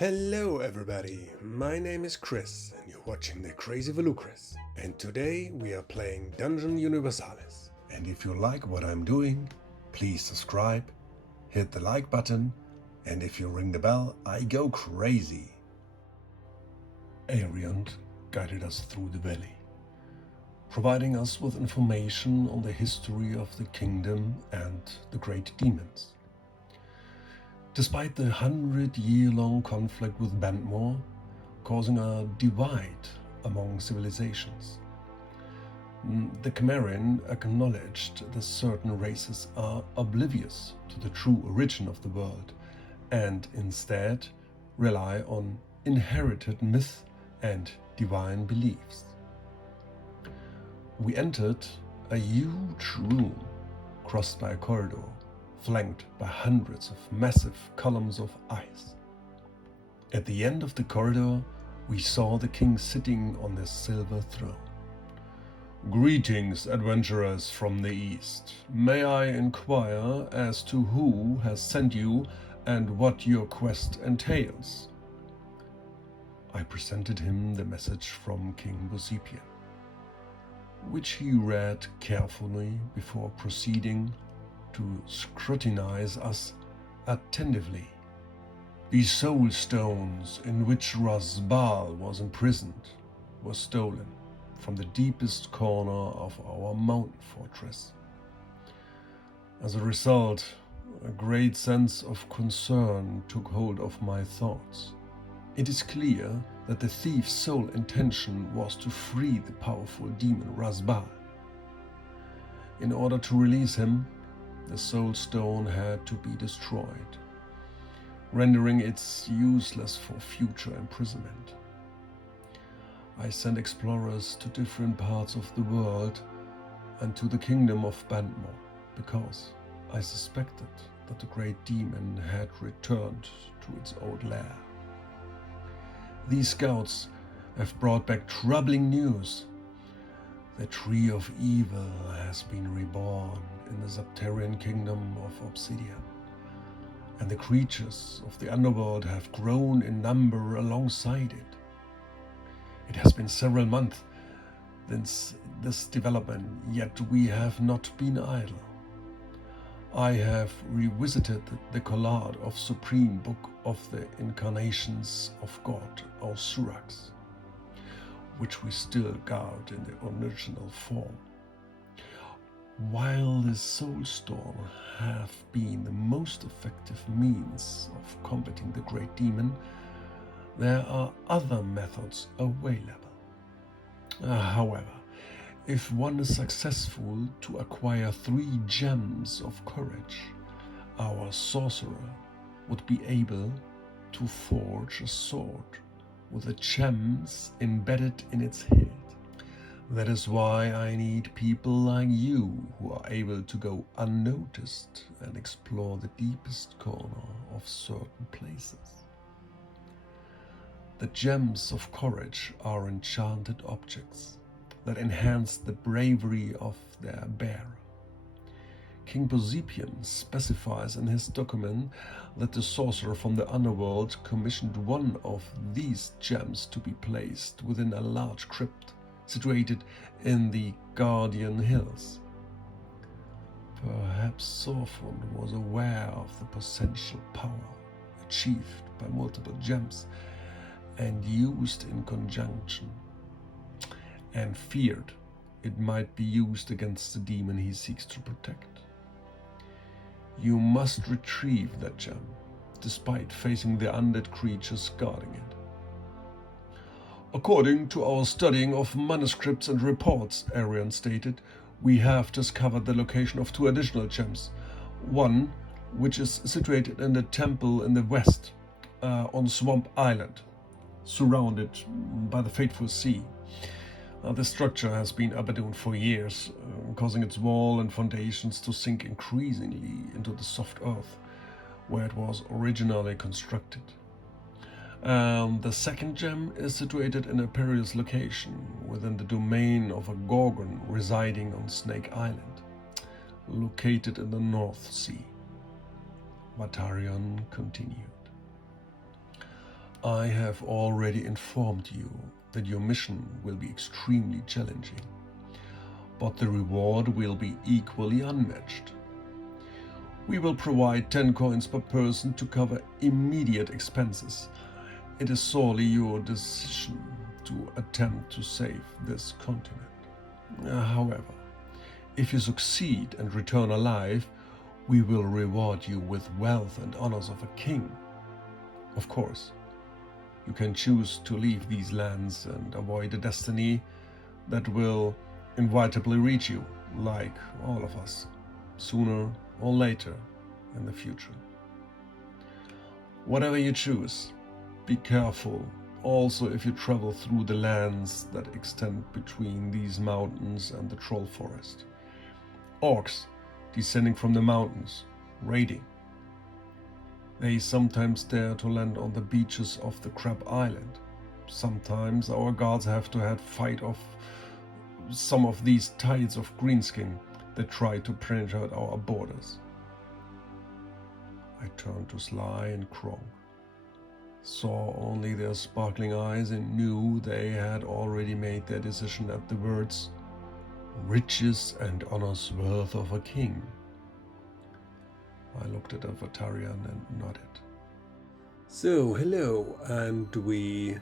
Hello everybody, my name is Chris and you're watching the Crazy Volucris. And today we are playing Dungeon Universalis. And if you like what I'm doing, please subscribe, hit the like button, and if you ring the bell, I go crazy. Ariant guided us through the valley, providing us with information on the history of the kingdom and the great demons. Despite the 100-year-long conflict with Bantmore, causing a divide among civilizations, the Cimmerian acknowledged that certain races are oblivious to the true origin of the world and instead rely on inherited myth and divine beliefs. We entered a huge room crossed by a corridor, flanked by hundreds of massive columns of ice. At the end of the corridor, we saw the king sitting on his silver throne. "Greetings, adventurers from the east. May I inquire as to who has sent you and what your quest entails?" I presented him the message from King Bosepian, which he read carefully before proceeding to scrutinize us attentively. "The soul stones in which Raazbal was imprisoned were stolen from the deepest corner of our mountain fortress. As a result, a great sense of concern took hold of my thoughts. It is clear that the thief's sole intention was to free the powerful demon Raazbal. In order to release him, the soul stone had to be destroyed, rendering it useless for future imprisonment. I sent explorers to different parts of the world and to the kingdom of Bantmore because I suspected that the great demon had returned to its old lair. These scouts have brought back troubling news. The tree of evil has been reborn in the subterranean kingdom of Obsidian, and the creatures of the underworld have grown in number alongside it. It has been several months since this development, yet we have not been idle. I have revisited the collard of Supreme Book of the Incarnations of God, Xiodulus, which we still guard in the original form. While the Soul Stone have been the most effective means of combating the great demon, there are other methods available. However, if one is successful to acquire 3 gems of courage, our sorcerer would be able to forge a sword with the gems embedded in its hilt. That is why I need people like you who are able to go unnoticed and explore the deepest corner of certain places. The gems of courage are enchanted objects that enhance the bravery of their bearer. King Bosepian specifies in his document that the sorcerer from the underworld commissioned one of these gems to be placed within a large crypt situated in the Guardian Hills. Perhaps Sorfund was aware of the potential power achieved by multiple gems and used in conjunction, and feared it might be used against the demon he seeks to protect. You must retrieve that gem, despite facing the undead creatures guarding it. According to our studying of manuscripts and reports, Arian stated, we have discovered the location of 2 additional gems. One, which is situated in the temple in the west, on Swamp Island, surrounded by the fateful sea. The structure has been abandoned for years, causing its wall and foundations to sink increasingly into the soft earth, where it was originally constructed. The second gem is situated in a perilous location within the domain of a Gorgon residing on Snake Island, located in the North Sea. Vatarion continued. I have already informed you that your mission will be extremely challenging, but the reward will be equally unmatched. We will provide 10 coins per person to cover immediate expenses. It is solely your decision to attempt to save this continent. However, if you succeed and return alive, we will reward you with wealth and honors of a king. Of course, you can choose to leave these lands and avoid a destiny that will inevitably reach you, like all of us, sooner or later in the future. Whatever you choose, be careful also if you travel through the lands that extend between these mountains and the troll forest. Orcs descending from the mountains, raiding. They sometimes dare to land on the beaches of the Crab Island. Sometimes our guards have to fight off some of these tides of greenskin that try to penetrate our borders. I turned to Sly and Kronk, saw only their sparkling eyes, and knew they had already made their decision at the words, "Riches and honors worth of a king." I looked at Avatarian and nodded. So, hello, and we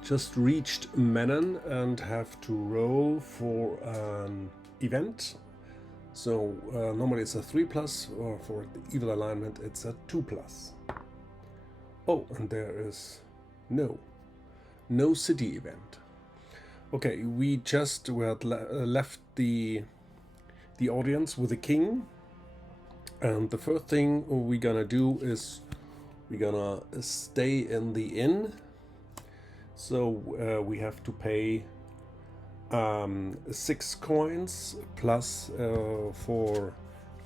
just reached Menon and have to roll for an event. So normally it's a 3+, or for the evil alignment it's a 2+. Oh, and there is no city event. Okay, we had left the audience with the king, and the first thing we're gonna do is we're gonna stay in the inn. So we have to pay 6 coins plus for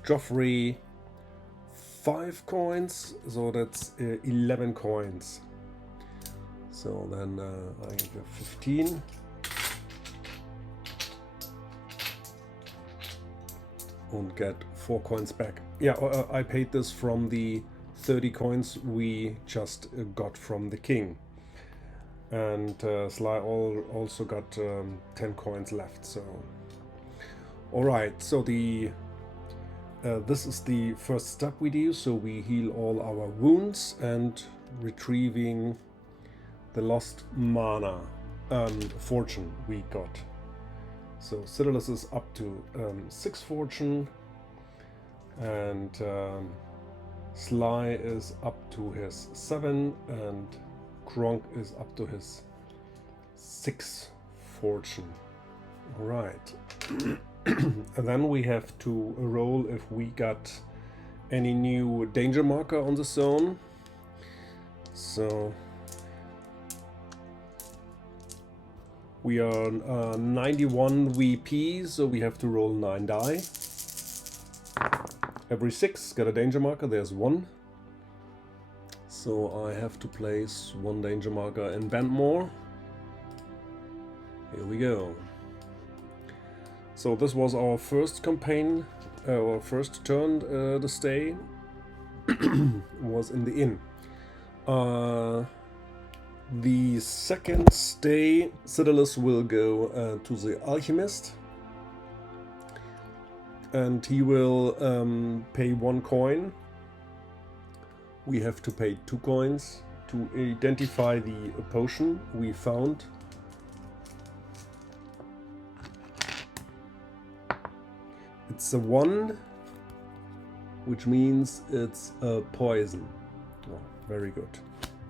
Joffrey 5 coins, so that's 11 coins. So then I have 15. And get 4 coins back. Yeah, I paid this from the 30 coins we just got from the king. And Sly also got 10 coins left. So, all right. So this is the first step we do. So we heal all our wounds and retrieving the lost mana fortune we got. So Xiodulus is up to 6 fortune, and Sly is up to his 7, and Kronk is up to his 6 fortune. All right. And then we have to roll if we got any new danger marker on the zone. So we are 91 VP, so we have to roll 9 die. Every 6 got a danger marker, there's 1. So I have to place 1 danger marker in Bentmore. Here we go. So this was our first campaign, our first turn to stay was in the inn. The second stay, Xiodulus will go to the alchemist, and he will pay 1 coin. We have to pay 2 coins to identify the potion we found. It's a 1, which means it's a poison. Oh, very good.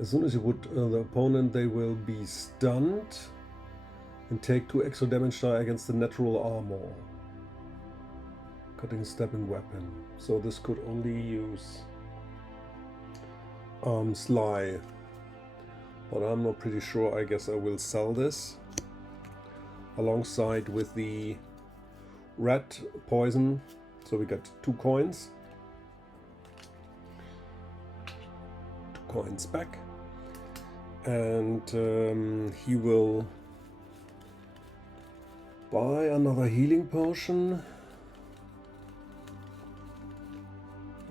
As soon as you put the opponent, they will be stunned and take 2 extra damage die against the natural armor. Cutting stabbing weapon. So this could only use Sly. But I'm not pretty sure. I guess I will sell this alongside with the red poison. So we got 2 coins. 2 coins back. And he will buy another healing potion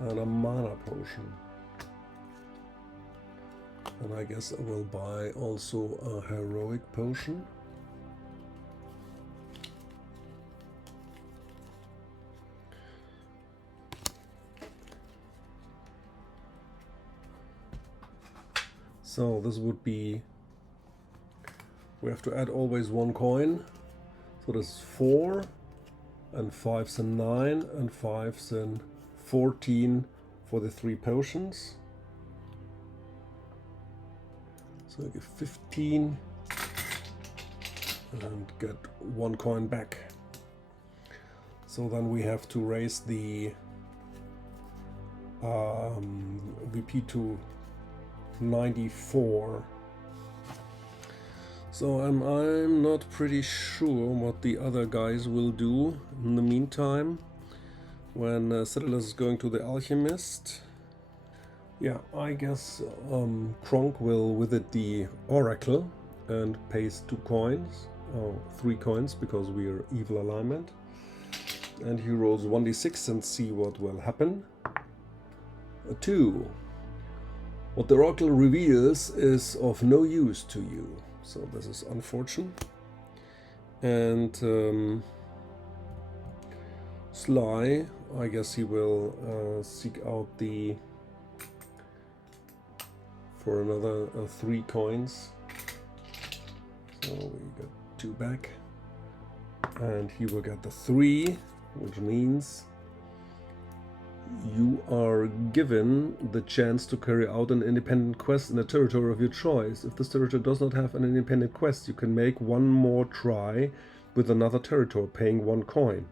and a mana potion. And I guess I will buy also a heroic potion. So this would be, we have to add always 1 coin. So this is 4, and 5's and 9, and 5's and 14 for the 3 potions. So I get 15 and get 1 coin back. So then we have to raise the VP to 94. So I'm not pretty sure what the other guys will do in the meantime when Xiodulus is going to the alchemist. Yeah, I guess Kronk will visit the oracle and pays 2 coins, or 3 coins, because we are evil alignment. And he rolls 1d6 and see what will happen. 2. What the oracle reveals is of no use to you. So this is unfortunate. And Sly, I guess he will seek out the for another 3 coins. So we got 2 back. And he will get the 3, which means you are given the chance to carry out an independent quest in a territory of your choice. If this territory does not have an independent quest, you can make 1 more try with another territory, paying 1 coin.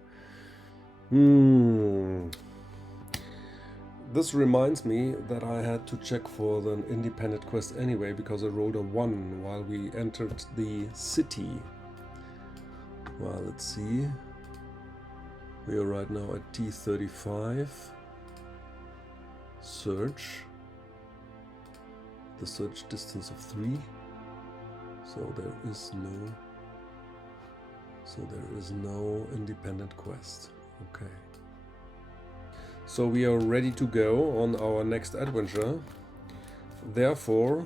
This reminds me that I had to check for the independent quest anyway, because I rolled a 1 while we entered the city. Well, let's see. We are right now at T35. Search. The search distance of 3. So there is no independent quest. Okay. So we are ready to go on our next adventure. Therefore,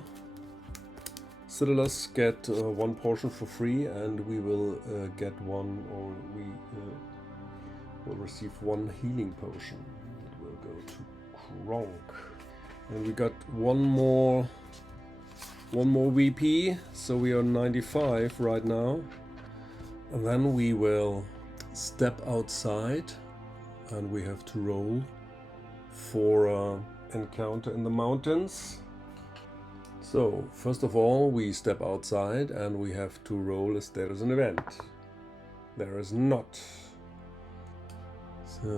Xiodulus get 1 portion for free, and we will get 1, or we will receive 1 healing potion. It will go to Kronk. And we got one more VP, so we are 95 right now. And then we will step outside, and we have to roll for encounter in the mountains. So first of all, we step outside and we have to roll if there is an event. There is not. So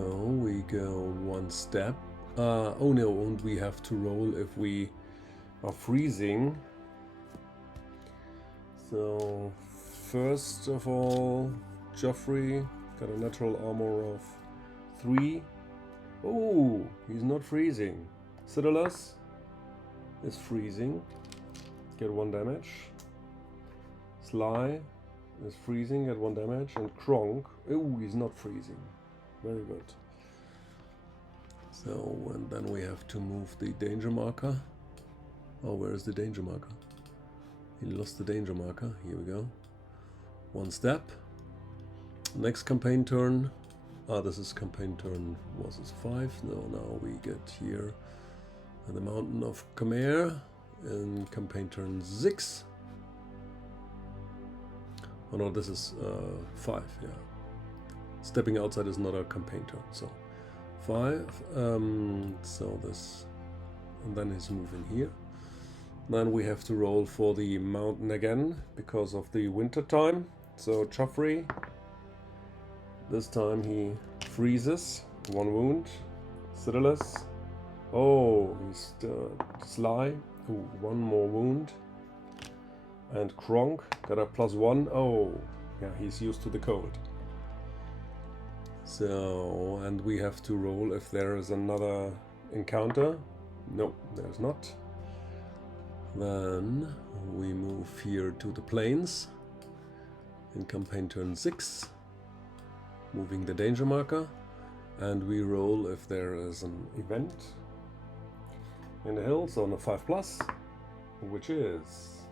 we go 1 step. Oh no, and we have to roll if we are freezing. So first of all, Joffrey got a natural armor of 3. Oh, he's not freezing. Xiodulus is freezing. Get 1 damage. Sly is freezing, get 1 damage. And Kronk, oh, he's not freezing. Very good. So, and then we have to move the danger marker. Oh, where is the danger marker? He lost the danger marker. Here we go. 1 step. Next campaign turn. This is campaign turn, was it 5? No, now we get here at the mountain of Khmer in campaign turn 6. Oh no, this is 5, yeah. Stepping outside is not a campaign turn, so 5. So this, and then he's moving here. Then we have to roll for the mountain again because of the winter time. So Joffrey, this time he freezes, 1 wound. Xiodulus, oh, he's Sly, ooh, 1 more wound. And Kronk got a +1. Oh, yeah, he's used to the cold. So, and we have to roll if there is another encounter. No, there's not. Then we move here to the plains in campaign turn 6, moving the danger marker, and we roll if there is an event in the hills on a 5+. which is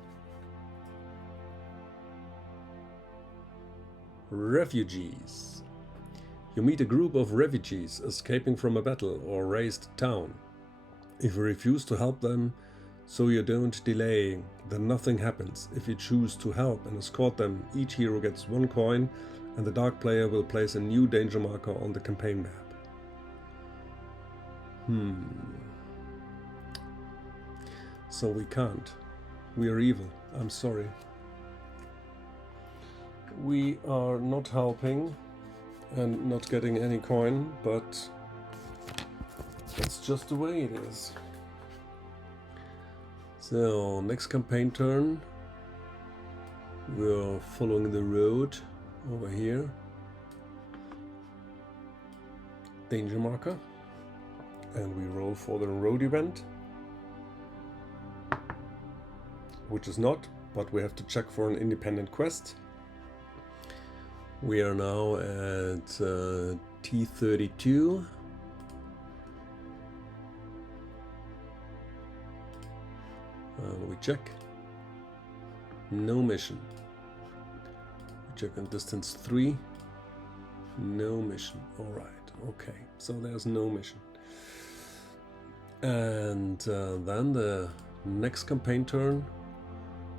refugees. You meet a group of refugees escaping from a battle or razed town. If you refuse to help them, so you don't delay, then nothing happens. If you choose to help and escort them, each hero gets 1 coin, and the dark player will place a new danger marker on the campaign map. So we can't. We are evil. I'm sorry. We are not helping and not getting any coin, but that's just the way it is. So, next campaign turn, we're following the road over here. Danger marker. And we roll for the road event. Which is not, but we have to check for an independent quest. We are now at T32. We check. No mission. We check on distance 3. No mission. Alright, okay. So there's no mission. And then the next campaign turn,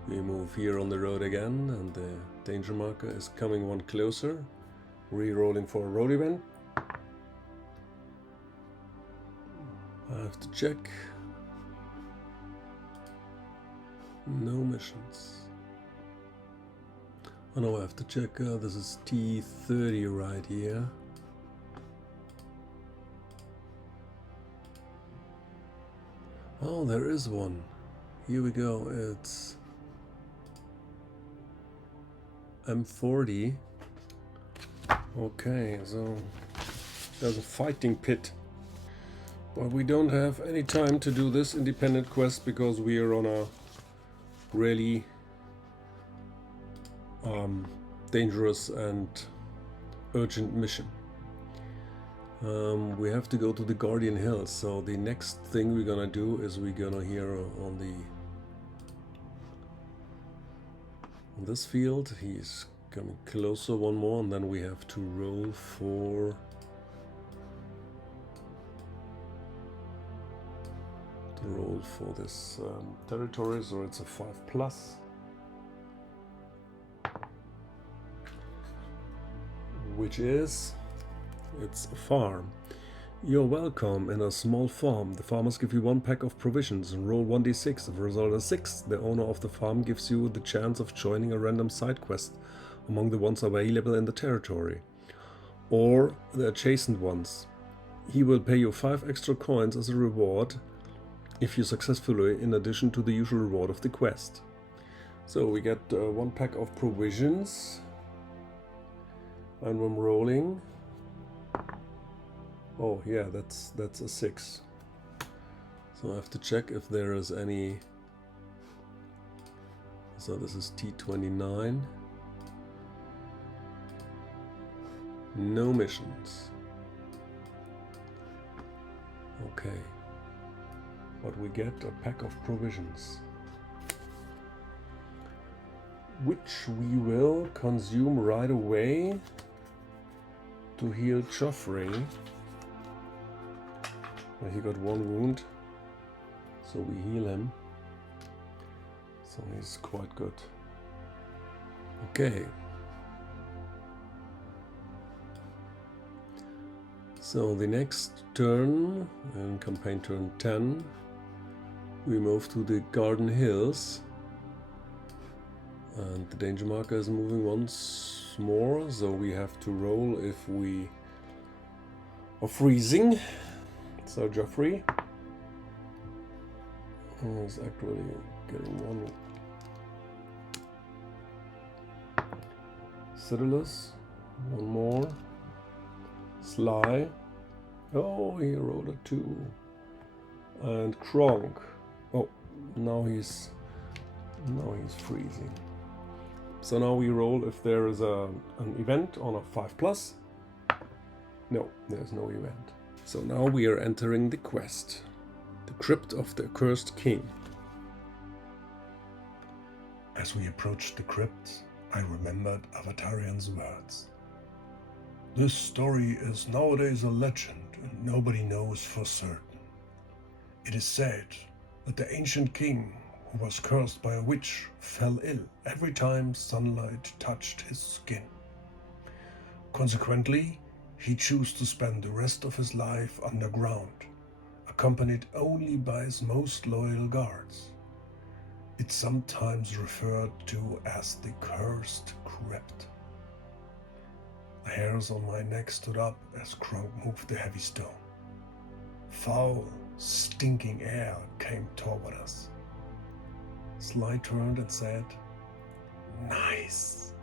we move here on the road again, and the danger marker is coming 1 closer. Re-rolling for a road event. I have to check. No missions. Oh no, I have to check. This is T30 right here. Oh, there is one. Here we go. It's M40. Okay, so there's a fighting pit. But we don't have any time to do this independent quest because we are on a really dangerous and urgent mission. We have to go to the Guardian Hills, so the next thing we're gonna do is we're gonna here on this field, he's coming closer one more, and then we have to roll for this territory, so it's a 5+. Which is, it's a farm. You're welcome in a small farm. The farmers give you 1 pack of provisions and roll 1d6. If a result is 6, the owner of the farm gives you the chance of joining a random side quest among the ones available in the territory, or the adjacent ones. He will pay you 5 extra coins as a reward if you successfully, in addition to the usual reward of the quest. So we get 1 pack of provisions, and when rolling, oh yeah, that's a 6. So I have to check if there is any. So this is T29. No missions. Okay. But we get a pack of provisions, which we will consume right away to heal Joffrey. He got 1 wound, so we heal him. So he's quite good. Okay. So the next turn, in campaign turn 10, we move to the Garden Hills. And the danger marker is moving once more, so we have to roll if we are freezing. So Joffrey is actually getting 1. Xiodulus, 1 more. Sly, oh, he rolled a 2. And Kronk, oh, now he's freezing. So now we roll if there is an event on a 5+. No, there's no event. So now we are entering the quest, the Crypt of the Accursed King. As we approached the crypt, I remembered Avatarian's words. This story is nowadays a legend and nobody knows for certain. It is said that the ancient king, who was cursed by a witch, fell ill every time sunlight touched his skin. Consequently, he chose to spend the rest of his life underground, accompanied only by his most loyal guards. It's sometimes referred to as the Cursed Crypt. The hairs on my neck stood up as Kronk moved the heavy stone. Foul, stinking air came toward us. Sly turned and said, "Nice.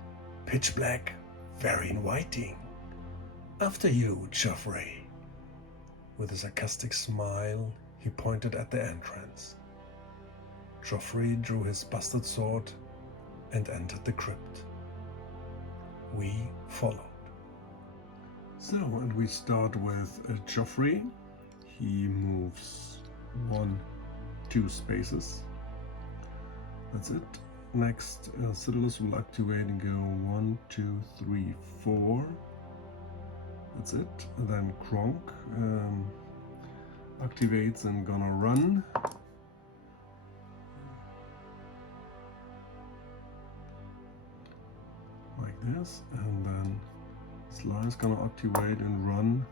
Pitch black, very inviting. After you, Geoffrey." With a sarcastic smile, he pointed at the entrance. Geoffrey drew his busted sword and entered the crypt. We followed. So, and we start with Geoffrey. He moves 2 spaces. That's it. Next, Xiodulus will activate and go 1, 2, 3, 4. That's it. And then Kronk activates and gonna run. Like this. And then Sly is gonna activate and run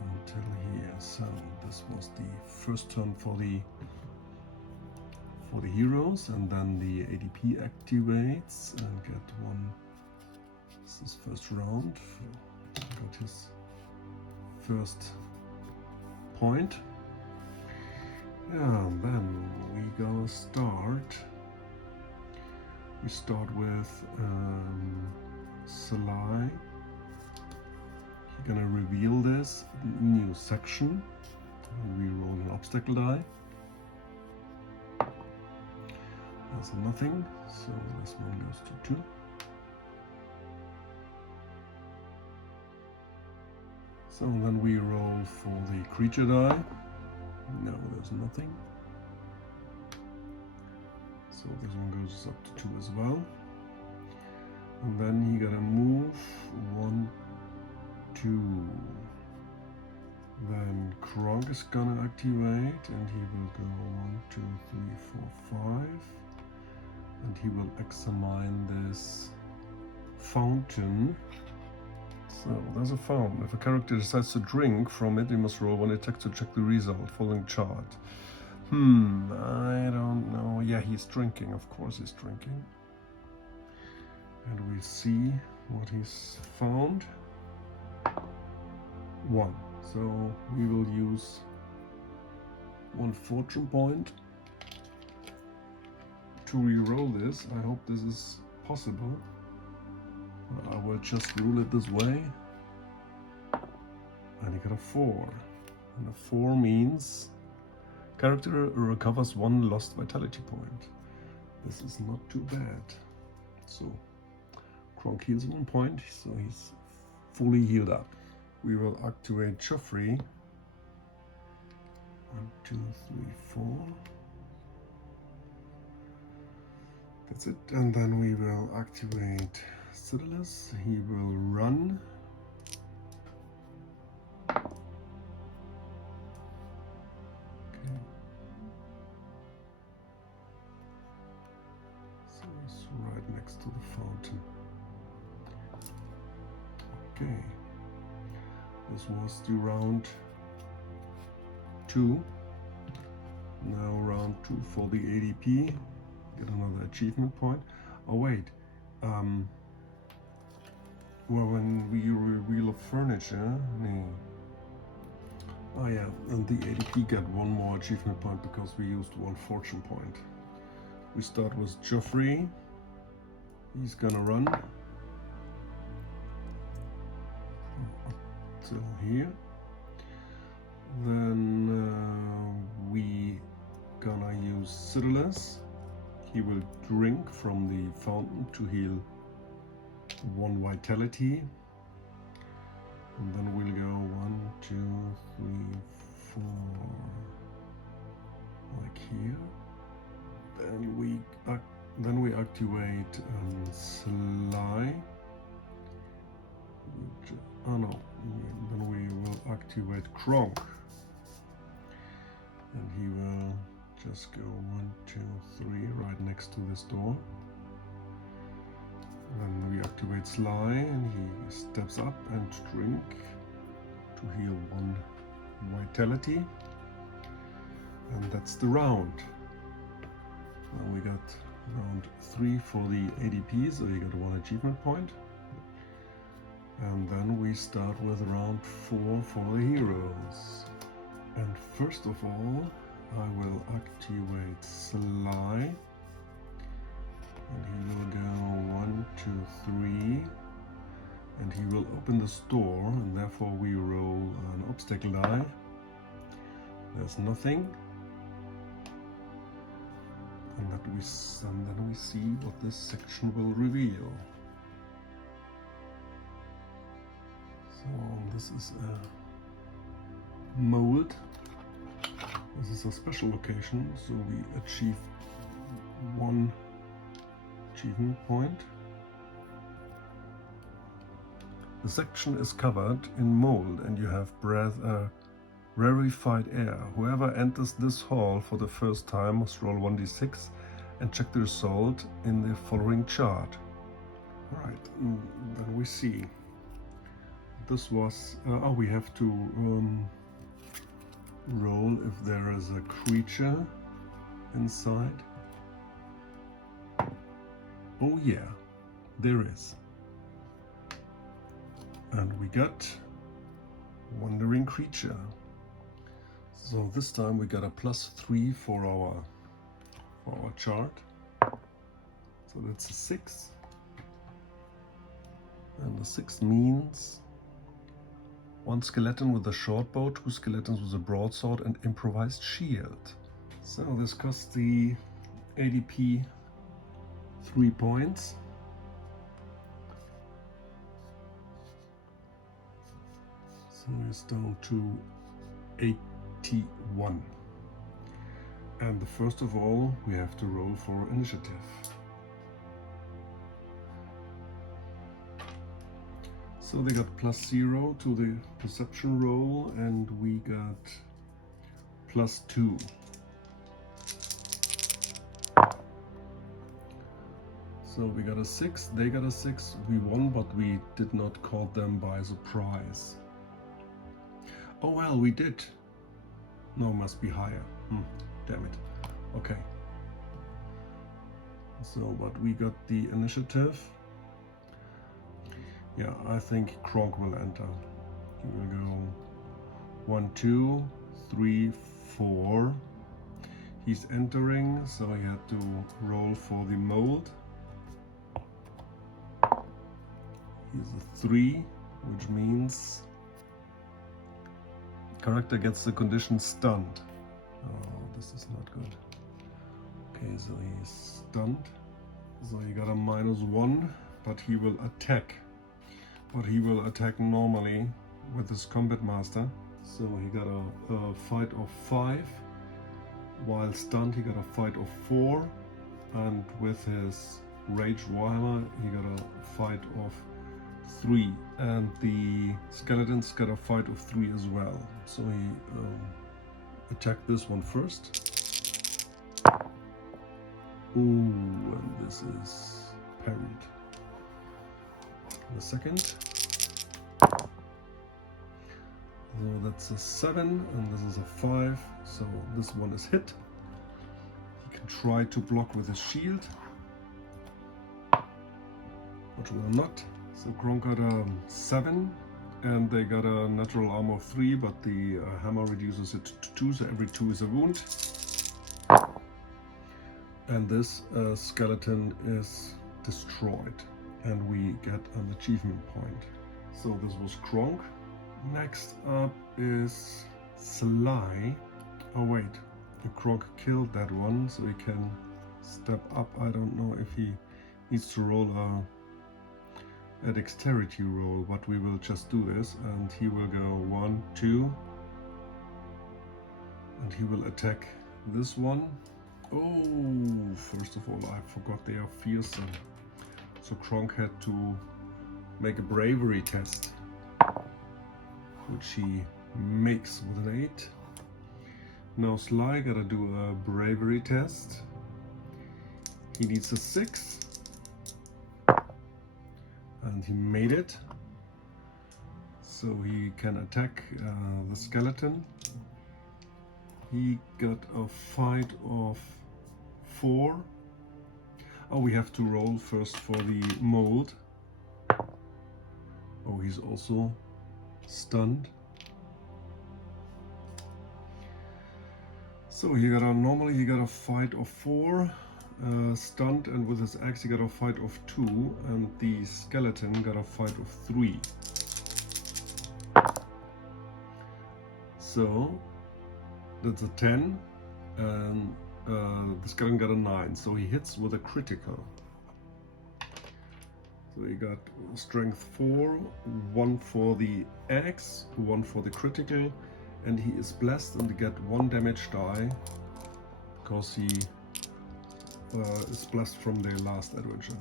until here. So this was the first turn for the heroes, and then the ADP activates and get 1. This is first round. Got his first point. Yeah, then we gonna start. We start with Sly. He's gonna reveal this new section. We roll an obstacle die. That's nothing, so this one goes to 2. So then we roll for the creature die. No, there's nothing. So this one goes up to 2 as well. And then he gotta move 1, 2. Then Kronk is gonna activate and he will go 1, 2, 3, 4, 5. And he will examine this fountain. So there's a fountain. If a character decides to drink from it, he must roll 1 attack to check the result following chart. I don't know. Yeah, he's drinking. Of course he's drinking. And we see what he's found. 1. So we will use 1 fortune point to re-roll this. I hope this is possible. I will just rule it this way. And he got a 4. And a 4 means character recovers 1 lost vitality point. This is not too bad. So Kronk heals 1 point, so he's fully healed up. We will activate Geoffrey. 1, 2, 3, 4. That's it. And then we will activate Xiodulus. He will run. Okay. So he's right next to the fountain. Okay. This was the round 2. Now round 2 for the ADP. Get another achievement point. Oh wait. Well, when we reveal a furniture, no. Oh yeah, and the ADP got 1 more achievement point because we used 1 fortune point. We start with Geoffrey. He's gonna run till here. Then we gonna use Xiodulus. He will drink from the fountain to heal 1 vitality. And then we'll go 1, 2, 3, 4, like here. Then we Then we activate Sly. Oh no, then we will activate Kronk. And he will just go 1, 2, 3 right next to this door. And we activate Sly and he steps up and drink to heal 1 vitality. And that's the round. Now we got round 3 for the ADP, so you got 1 achievement point. And then we start with round 4 for the heroes. And first of all, I will activate Sly. And he will go 1, 2, 3. And he will open the store, and therefore we roll an obstacle die. There's nothing. And then we see what this section will reveal. So this is a mold. This is a special location, so we achieve 1 achievement point. The section is covered in mold and you have rarefied air. Whoever enters this hall for the first time must roll 1d6 and check the result in the following chart. Alright, then we see. This was, we have to roll if there is a creature inside. Oh yeah, there is. And we got wandering creature. So this time we got a +3 for our chart. So that's a 6. And the 6 means 1 skeleton with a short bow, 2 skeletons with a broadsword and improvised shield. So this costs the ADP 3 points. So it's down to 81. And first of all, we have to roll for initiative. So they got +0 to the perception roll, and we got +2. So we got a 6, they got a 6, we won, but we did not caught them by surprise. Oh well, we did. No, must be higher. Damn it. Okay. So, but we got the initiative. Yeah, I think Kronk will enter. He will go 1, 2, 3, 4. He's entering, so he had to roll for the mold. He's a 3, which means character gets the condition stunned. Oh, this is not good. Okay, so he's stunned. So he got a -1, but he will attack. But he will attack normally with his combat master. So he got a fight of 5. While stunned, he got a fight of 4. And with his raged warhammer, he got a fight of 3. And the skeletons got a fight of 3 as well. So he attacked this one first. Ooh, and this is parried. The second. So that's a 7 and this is a 5. So this one is hit. He can try to block with his shield, but will not. So Kronk got a 7 and they got a natural armor of 3, but the hammer reduces it to 2, so every 2 is a wound. And this skeleton is destroyed. And we get an achievement point. So this was Kronk. Next up is Sly. Oh wait, Kronk killed that one, so he can step up. I don't know if he needs to roll a dexterity roll, but we will just do this. And he will go 1, 2. And he will attack this one. Oh, first of all, I forgot they are fearsome. So Kronk had to make a bravery test, which he makes with an 8. Now Sly gotta do a bravery test. He needs a 6. And he made it. So he can attack the skeleton. He got a fight of 4. Oh, we have to roll first for the mold. Oh, he's also stunned. So normally he got a fight of 4, stunned, and with his axe he got a fight of 2, and the skeleton got a fight of 3. So that's a 10, and the skeleton got a 9, so he hits with a critical. So he got strength 4, 1 for the axe, 1 for the critical, and he is blessed and he got 1 damage die because he is blessed from the last adventure.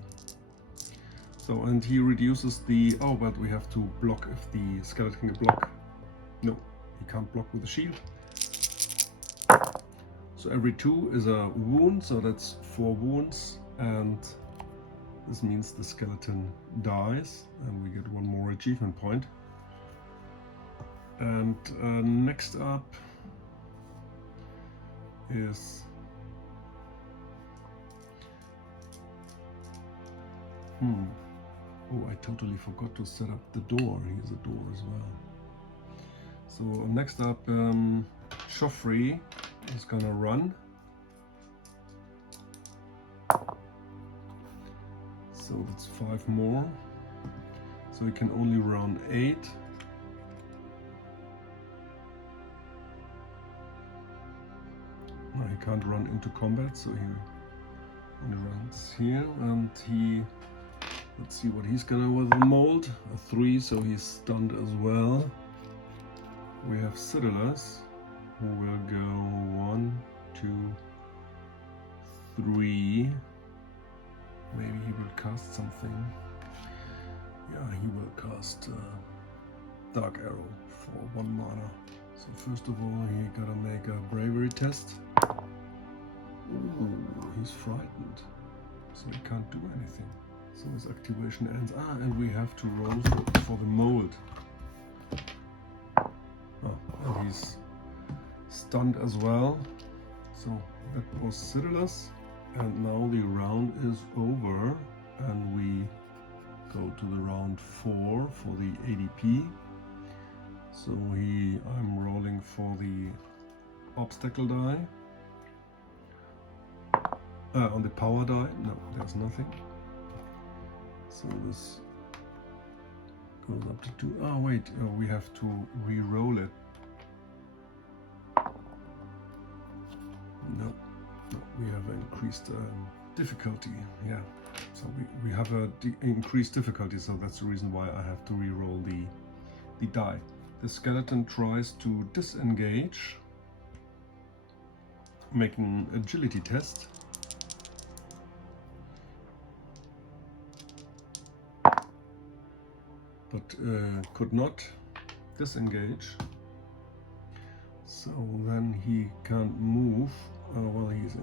So, and he reduces the, oh, but we have to block if the skeleton can block. No, he can't block with the shield. So every 2 is a wound, so that's 4 wounds, and this means the skeleton dies, and we get 1 more achievement point. And next up is oh, I totally forgot to set up the door. Here's a door as well. So next up, Joffrey is gonna run. So that's 5 more. So he can only run 8. No, he can't run into combat, so he only runs here, and he, let's see what he's gonna with the mold. A 3, so he's stunned as well. We have Xiodulus, who will go 1, 2, 3. Maybe he will cast something. Yeah, he will cast Dark Arrow for 1 mana. So first of all, he gotta make a bravery test. Ooh, he's frightened, so he can't do anything. So his activation ends. Ah, and we have to roll for the mold. Oh, and he's stunned as well. So that was Xiodulus. And now the round is over, and we go to the round 4 for the ADP. So I'm rolling for the obstacle die. On the power die, no, there's nothing. So this goes up to 2. Oh wait, we have to re-roll it. No, we have increased difficulty. Yeah, so we have a increased difficulty, so that's the reason why I have to re-roll the die. The skeleton tries to disengage, making an agility test. But could not disengage, so then he can't move. Well, he's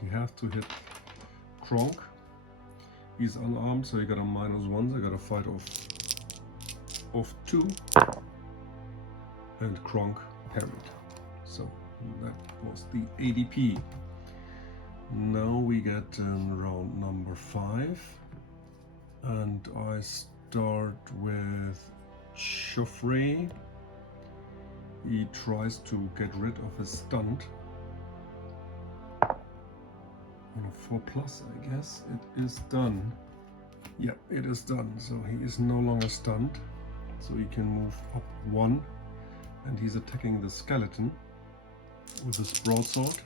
he has to hit Kronk. He's unarmed, so he got a -1. So I got a fight of 2, and Kronk parried. So that was the ADP. Now we get round number 5. And I start with Joffrey. He tries to get rid of his stunt. On a 4+, I guess it is done. Yeah, it is done. So he is no longer stunned. So he can move up 1, and he's attacking the skeleton with his broadsword.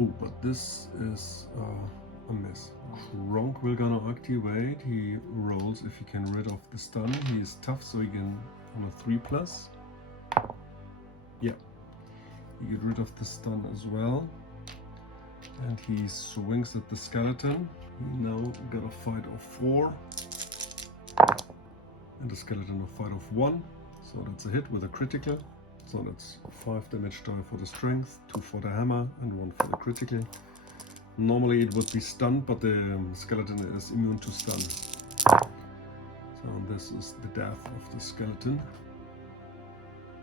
Oh, but this is a miss. Kronk will gonna activate. He rolls if he can rid of the stun. He is tough, so he can on a 3+. Yeah, You get rid of the stun as well. And he swings at the skeleton. You now got a fight of 4. And a skeleton of fight of 1. So that's a hit with a critical. So that's 5 damage die for the strength, 2 for the hammer, and 1 for the critical. Normally it would be stunned, but the skeleton is immune to stun. So this is the death of the skeleton,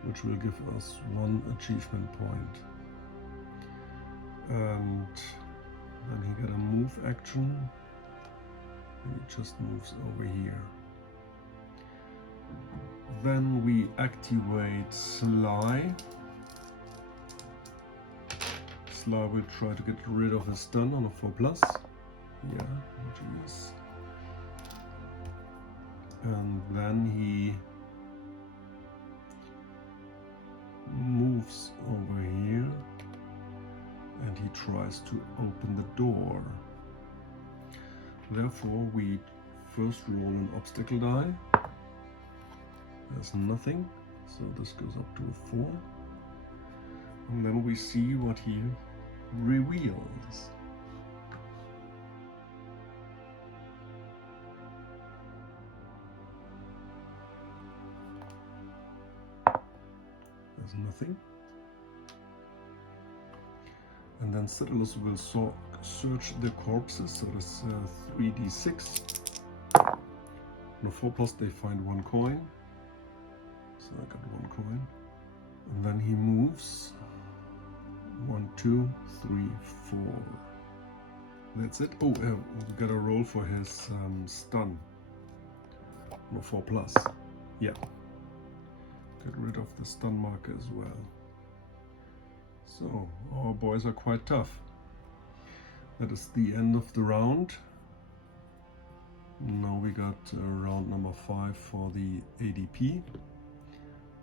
which will give us 1 achievement point. And then he got a move action, and he just moves over here. Then we activate Sly. Sly will try to get rid of his stun on a 4+. Yeah, which he is. And then he moves over here and he tries to open the door. Therefore, we first roll an obstacle die. There's nothing, so this goes up to a 4. And then we see what he reveals. There's nothing. And then Xiodulus will search the corpses, so that's 3d6. On a 4+, they find 1 coin. So I got 1 coin. And then he moves 1, 2, 3, 4. That's it. Oh, we got a roll for his stun. No, 4+. Yeah. Get rid of the stun marker as well. So our boys are quite tough. That is the end of the round. Now we got round number 5 for the ADP.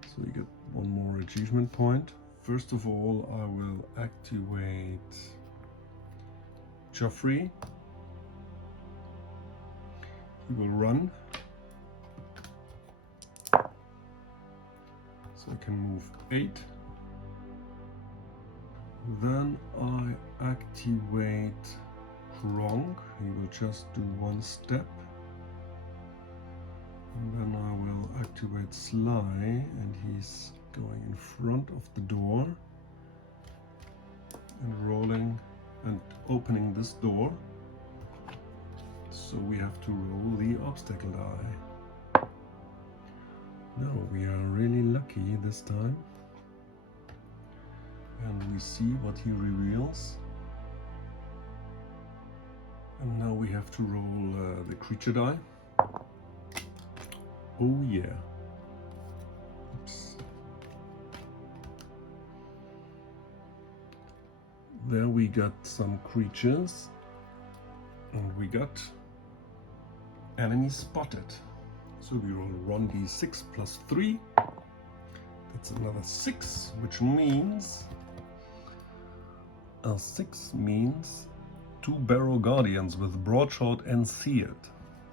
So you get 1 more achievement point. First of all, I will activate Geoffrey. He will run. So I can move 8. Then I activate Kronk. He will just do 1 step. And then I will activate Sly, and he's going in front of the door and rolling and opening this door. So we have to roll the obstacle die. Now we are really lucky this time. And we see what he reveals. And now we have to roll the creature die. Oh yeah. Oops. There we got some creatures. And we got enemy spotted. So we roll 1d6 plus 3. That's another 6, which means a 6 means 2 Barrow Guardians with Broadsword and Seared.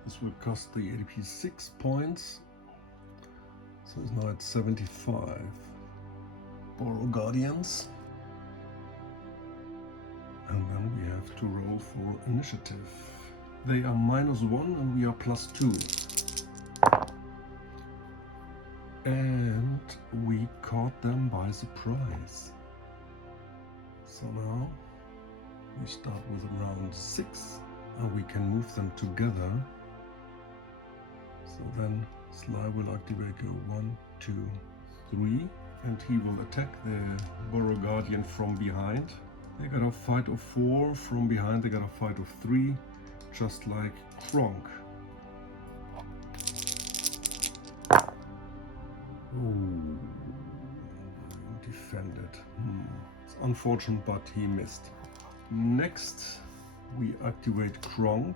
This will cost the ADP 6 points. So it's now at 75. Barrow Guardians. And then we have to roll for initiative. They are -1 and we are +2. And we caught them by surprise. So now we start with round 6 and we can move them together. So then Sly will activate go 1, 2, 3, and he will attack the Barrow Guardian from behind. They got a fight of 4 from behind, they got a fight of 3, just like Kronk. Oh, defended. It's unfortunate, but he missed. Next, we activate Kronk.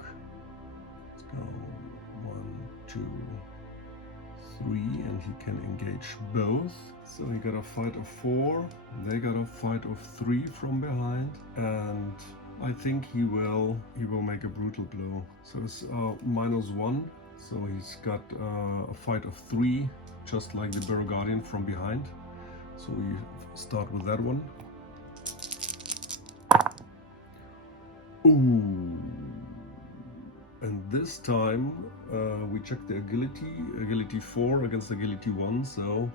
Let's go 1, 2, 3, and he can engage both. So he got a fight of 4. They got a fight of 3 from behind, and I think he will make a brutal blow. So it's -1. So he's got a fight of 3, just like the Barrow Guardian from behind. So we start with that one. Ooh. And this time we check the agility 4 against agility 1, so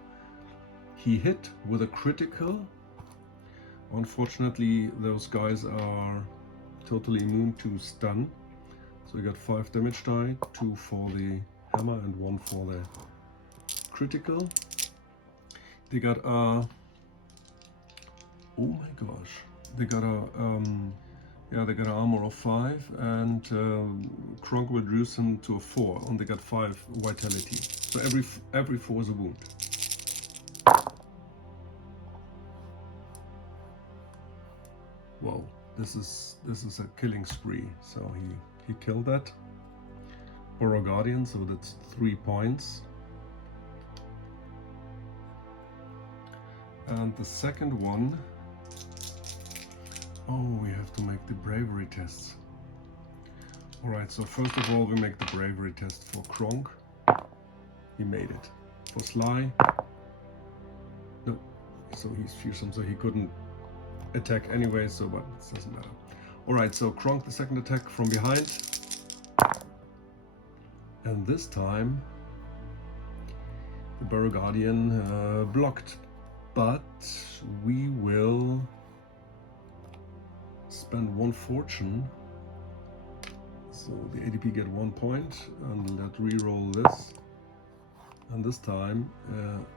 he hit with a critical. Unfortunately, those guys are totally immune to stun, so we got 5 damage die, 2 for the hammer and 1 for the critical. They got a, oh my gosh, they got a they got an armor of 5, and Kronk will reduce him to a 4, and they got 5 vitality. So every 4 is a wound. Wow, this is a killing spree. So he killed that Burrow Guardian, so that's 3 points. And the second one, oh, we have to make the bravery tests. Alright, so first of all we make the bravery test for Kronk. He made it. For Sly, no, so he's fearsome, so he couldn't attack anyway, so but it doesn't matter. Alright, so Kronk, the second attack from behind. And this time the Burrow Guardian blocked, but we will spend 1 fortune, so the ADP get 1 point, and let's re-roll this, and this time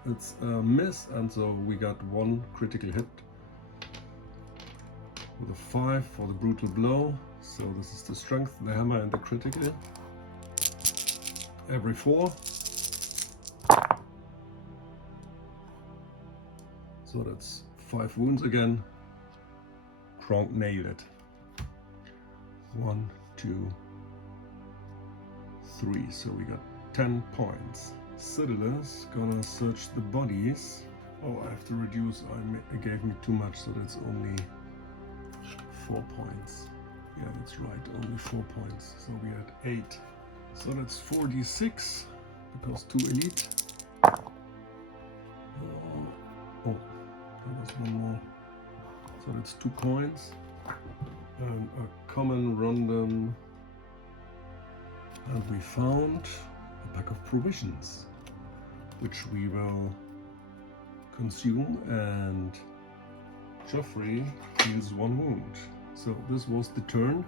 it's a miss, and so we got 1 critical hit with a 5 for the brutal blow. So this is the strength, the hammer, and the critical. Every 4, so that's 5 wounds again. Kronk nailed it. 1, 2, 3. So we got 10 points. Xiodulus gonna search the bodies. Oh, I have to reduce. It gave me too much, so that's only 4 points. Yeah, that's right, only 4 points. So we had 8. So that's 4d6 because 2 elite. Oh, there was one more. So that's 2 coins and a common random, and we found a pack of provisions, which we will consume, and Geoffrey deals 1 wound. So this was the turn.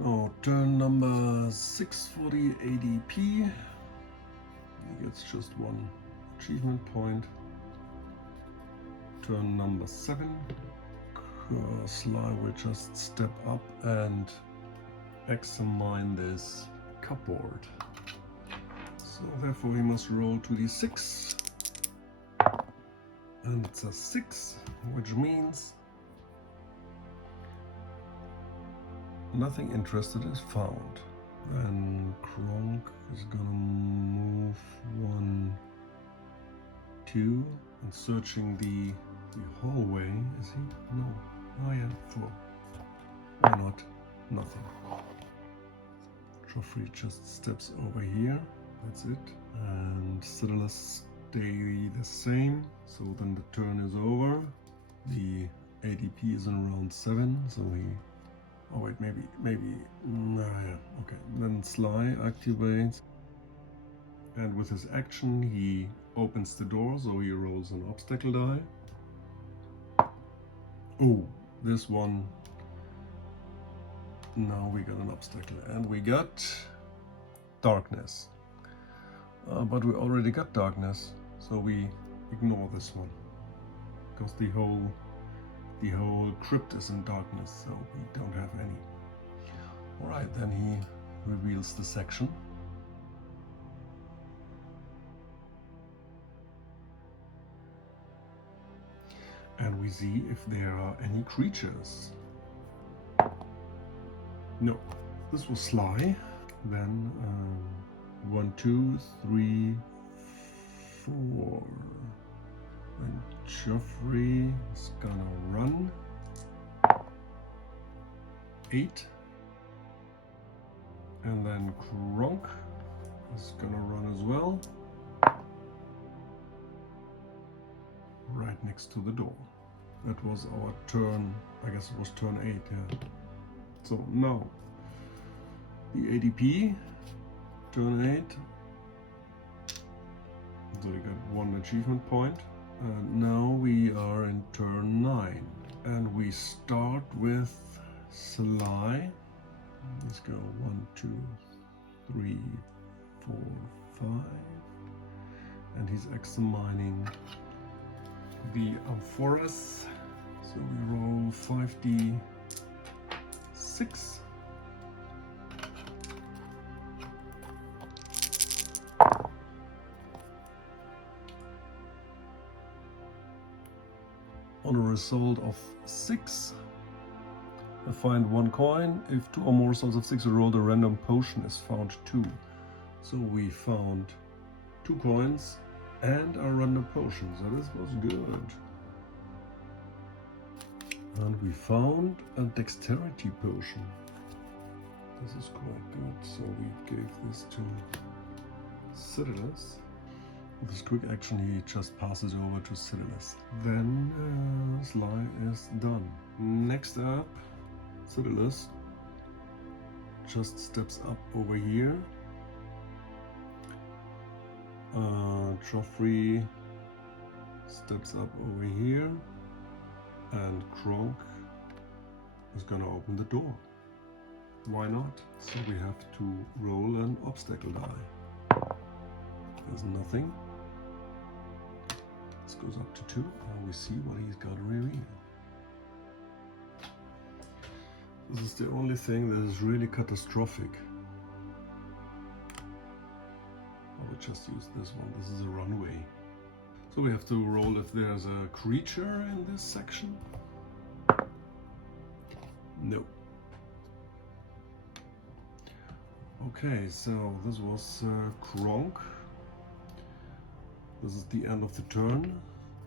Now turn number 6 for the ADP. He gets just 1 achievement point. Turn number 7, Sly will just step up and examine this cupboard. So therefore he must roll 2d6, and it's a 6, which means nothing interested is found. And Kronk is gonna move 1, 2, and searching the hallway. Is he? No. Oh yeah, 4. Why not? Nothing. Geoffrey just steps over here. That's it. And Xiodulus stay the same. So then the turn is over. The ADP is in round 7. So he. Oh wait, maybe. Yeah. Okay. Then Sly activates. And with his action, he opens the door, so he rolls an obstacle die. Oh, this one. Now we got an obstacle, and we got darkness. But we already got darkness, so we ignore this one because the whole crypt is in darkness, so we don't have any. All right, then he reveals the section. And we see if there are any creatures. No, this was Sly. Then 1, 2, 3, 4. And Geoffrey is gonna run. 8. And then Kronk is gonna run as well. right next to the door. That was our turn, I guess it was turn 8, yeah. So now, the ADP, turn 8. So we got 1 achievement point. And now we are in turn 9. And we start with Sly. Let's go 1, 2, 3, 4, 5. And he's examining the Amphoras. So we roll 5d6. On a result of 6, I find 1 coin. If 2 or more results of 6 are rolled, a random potion is found 2. So we found 2 coins and a random potion, so this was good. And we found a dexterity potion. This is quite good, so we gave this to Xiodulus. With his quick action, he just passes over to Xiodulus. Then Sly is done. Next up, Xiodulus just steps up over here. Joffrey steps up over here, and Kronk is gonna open the door. Why not? So we have to roll an obstacle die. There's nothing. This goes up to 2, and we see what he's got to reveal. This is the only thing that is really catastrophic. I will just use this one. This is a runway. So we have to roll if there's a creature in this section. No. Okay, so this was Kronk. This is the end of the turn.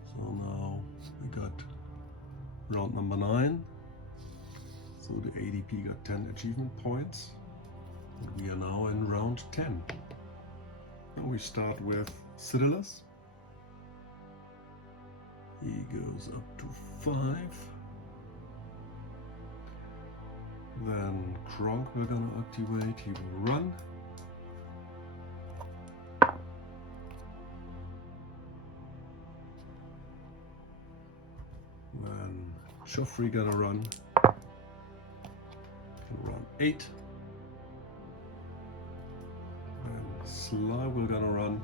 So now we got round number 9. So the ADP got 10 achievement points. And we are now in round 10. And we start with Xiodulus. He goes up to 5. Then Kronk we're gonna activate. He will run. Then Joffrey gonna run. Can run 8. And Sly will gonna run.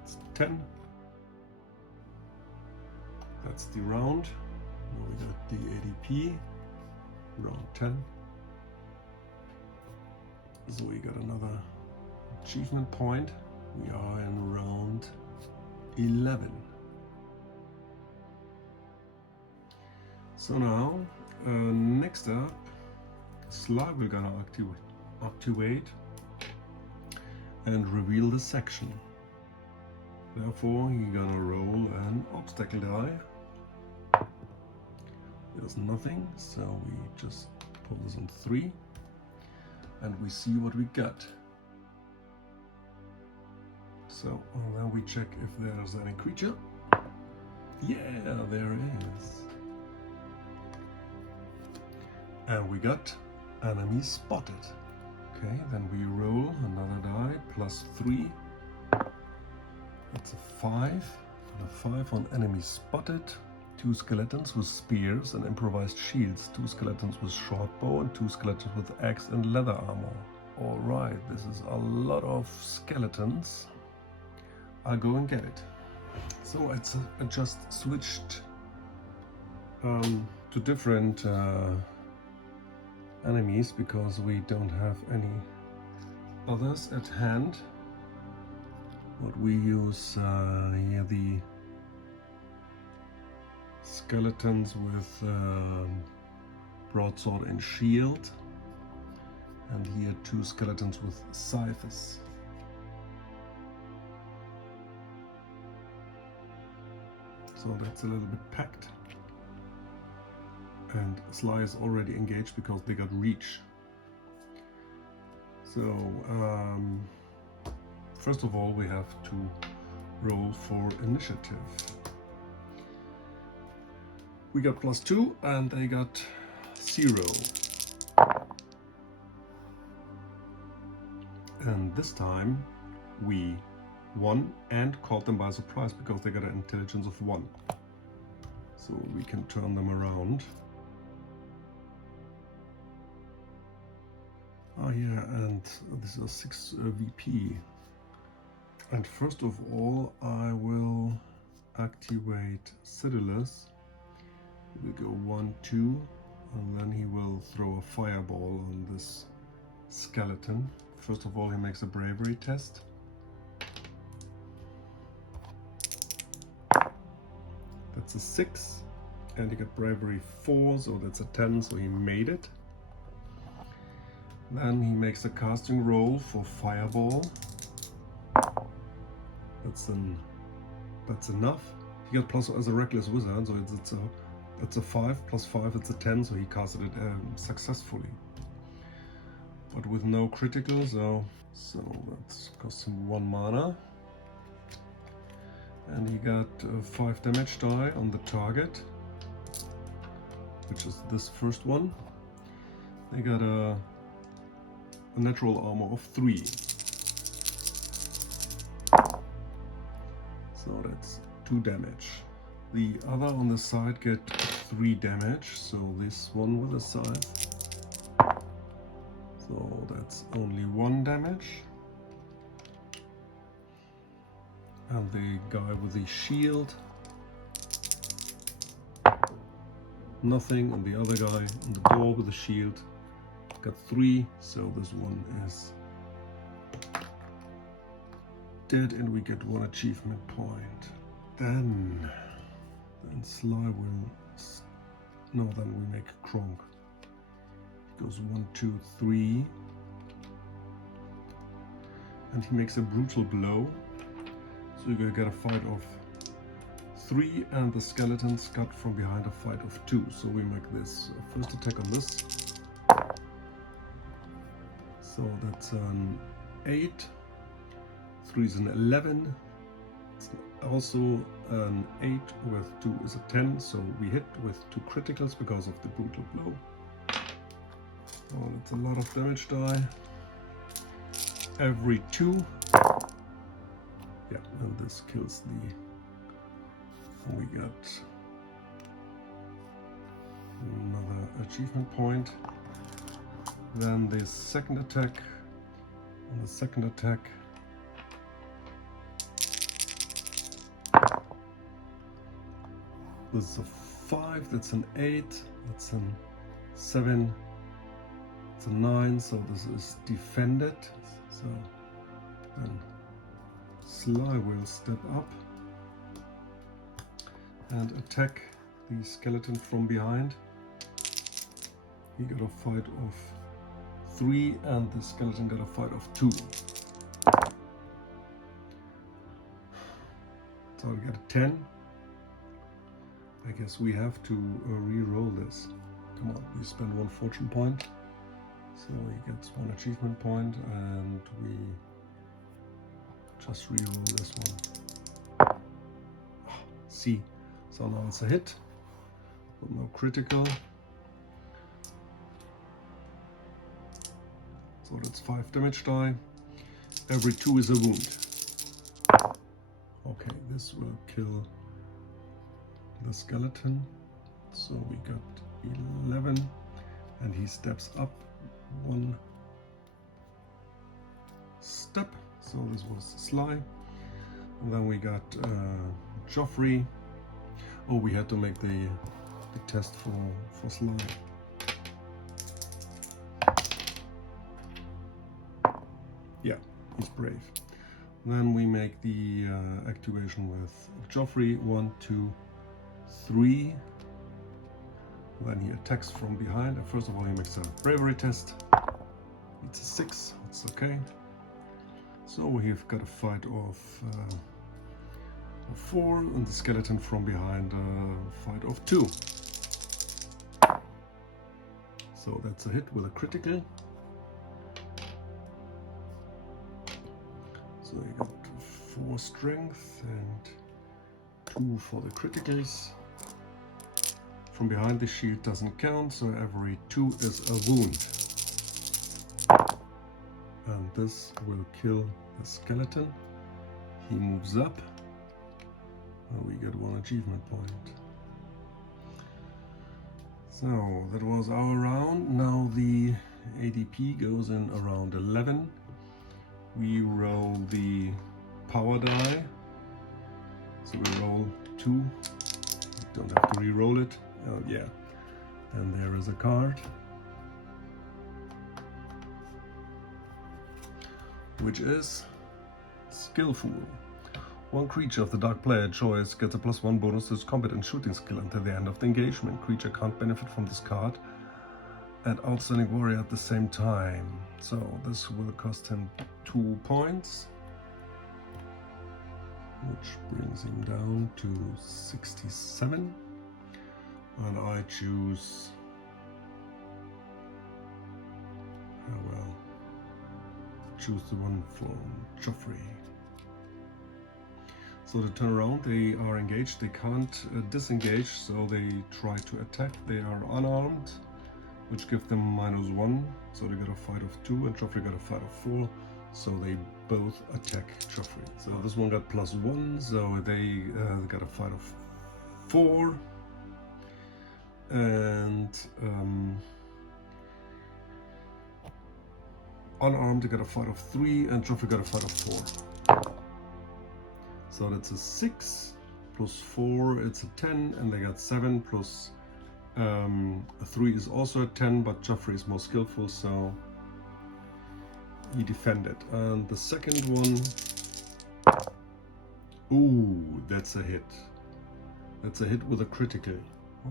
It's 10. That's the round. Now we got the ADP. Round 10. So we got another achievement point. We are in round 11. So now, next up, Sly will gonna activate and reveal the section. Therefore, he's gonna roll an obstacle die. There's nothing, so we just pull this on 3, and we see what we got. So then we check if there's any creature. Yeah, there is. And we got enemy spotted. Okay, then we roll another die, plus 3. That's a 5. And a 5 on enemy spotted. 2 skeletons with spears and improvised shields. 2 skeletons with short bow and 2 skeletons with axe and leather armor. Alright, this is a lot of skeletons. I'll go and get it. So it's just switched to different enemies because we don't have any others at hand. But we use here the skeletons with broadsword and shield, and here 2 skeletons with scythes. So that's a little bit packed. And Sly is already engaged because they got reach. So first of all we have to roll for initiative. We got +2 and they got 0. And this time we won and caught them by surprise because they got an intelligence of 1. So we can turn them around. Oh yeah, and this is 6 VP. And first of all, I will activate Xiodulus. We'll go 1, 2, and then he will throw a fireball on this skeleton. First of all, he makes a bravery test. That's a 6, and he got bravery 4, so that's a 10, so he made it. Then he makes a casting roll for fireball. That's enough. He got plus as a reckless wizard, so it's a 5 plus 5. It's a 10, so he casted it successfully, but with no critical. So that's cost him 1 mana, and he got 5 damage die on the target, which is this first one. They got a natural armor of 3. So that's 2 damage. The other on the side get 3 damage, so this one with a scythe. So that's only 1 damage. And the guy with the shield, nothing. And the other guy on the door with the shield got 3, so this one is dead, and we get 1 achievement point. Then Sly will then we make Kronk. He goes 1, 2, 3, and he makes a brutal blow. So you're gonna get a fight of 3, and the skeletons got from behind a fight of 2. So we make this first attack on this. So that's an 8. 3 is an 11. It's also an 8 with 2 is a 10. So we hit with 2 criticals because of the brutal blow. Oh, that's a lot of damage die. Every 2. Yeah, and this kills the. So we got another achievement point. Then the second attack. On the second attack, this is a 5. That's an 8. That's an 7. It's a 9. So this is defended. So then Sly will step up and attack the skeleton from behind. He got a fight of 3, and the skeleton got a fight of 2. So we got a 10. I guess we have to re-roll this. Come on, we spend 1 fortune point. So he gets 1 achievement point, and we just re-roll this one. C. So now it's a hit, but no critical. So that's 5 damage die. Every 2 is a wound. Okay, this will kill the skeleton. So we got 11, and he steps up 1 step. So this was Sly. And then we got Joffrey. Oh, we had to make the test for Sly. Yeah, he's brave. Then we make the activation with Joffrey. 1, 2, 3. Then he attacks from behind. And first of all, he makes a bravery test. It's a 6. It's okay. So we've got a fight of 4, and the skeleton from behind a fight of 2. So that's a hit with a critical. So you got 4 4 strength and 2 for the criticals. From behind the shield doesn't count, so every 2 is a wound. And this will kill the skeleton. He moves up. And we get 1 achievement point. So that was our round. Now the ADP goes in around 11. We roll the power die. So we roll 2. We don't have to re-roll it. Oh yeah. And there is a card, which is Skillful. 1 creature of the dark player choice gets a +1 bonus to its combat and shooting skill until the end of the engagement. Creature can't benefit from this card and Outstanding Warrior at the same time. So this will cost him 2 points, which brings him down to 67. And I choose, choose the one from Joffrey. So to turn around, they are engaged. They can't disengage, so they try to attack. They are unarmed, which gives them -1. So they got a fight of 2, and Joffrey got a fight of 4. So they both attack Joffrey. So this one got +1, so they got a fight of 4. And unarmed, they got a fight of 3, and Joffrey got a fight of 4. So that's a 6 plus 4, it's a 10, and they got 7 plus a 3 is also a 10, but Joffrey is more skillful, so he defended. And the second one, ooh, that's a hit. That's a hit with a critical.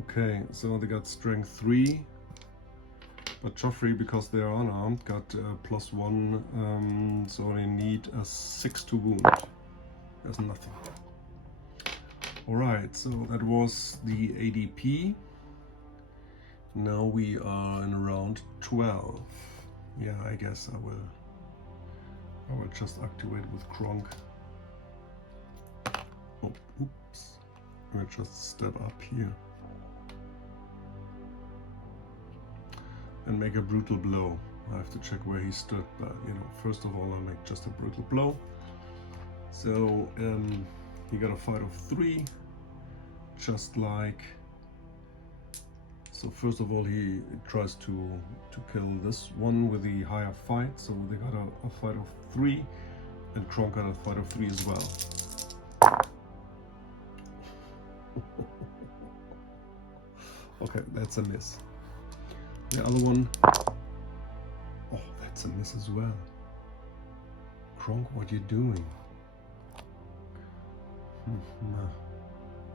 Okay, so they got strength 3, but Joffrey, because they are unarmed, got +1, so they need a 6 to wound. There's nothing. Alright, so that was the ADP. Now we are in round 12. Yeah, I guess I will just activate with Kronk. Oh, oops. I'll just step up here and make a brutal blow. I have to check where he stood, but first of all, I'll make just a brutal blow. So he got a fight of 3, just like. So first of all, he tries to kill this one with the higher fight. So they got a fight of 3, and Kronk got a fight of 3 as well. Okay, that's a miss. The other one, oh, that's a miss as well. Kronk, what are you doing? No.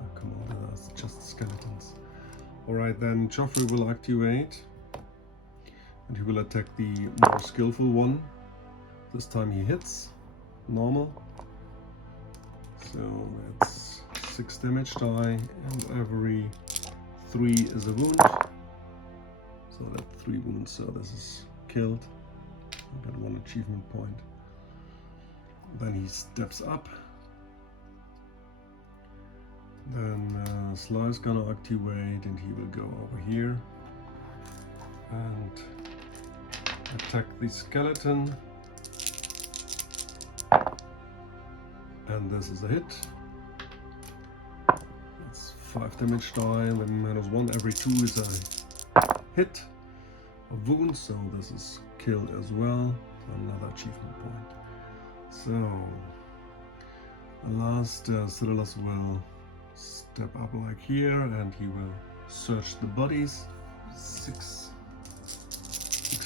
Oh, come on, that's just skeletons. Alright, then Joffrey will activate, and he will attack the more skillful one. This time he hits, normal. So that's 6 damage die, and every 3 is a wound. So that's 3 wounds, so this is killed. I got 1 achievement point. Then he steps up. Then Sly is gonna activate, and he will go over here and attack the skeleton. And this is a hit. It's 5 damage die, and then -1. Every 2 is a hit, a wound, so this is killed as well. Another achievement point. So the last Xiodulus will step up like here, and he will search the bodies. 6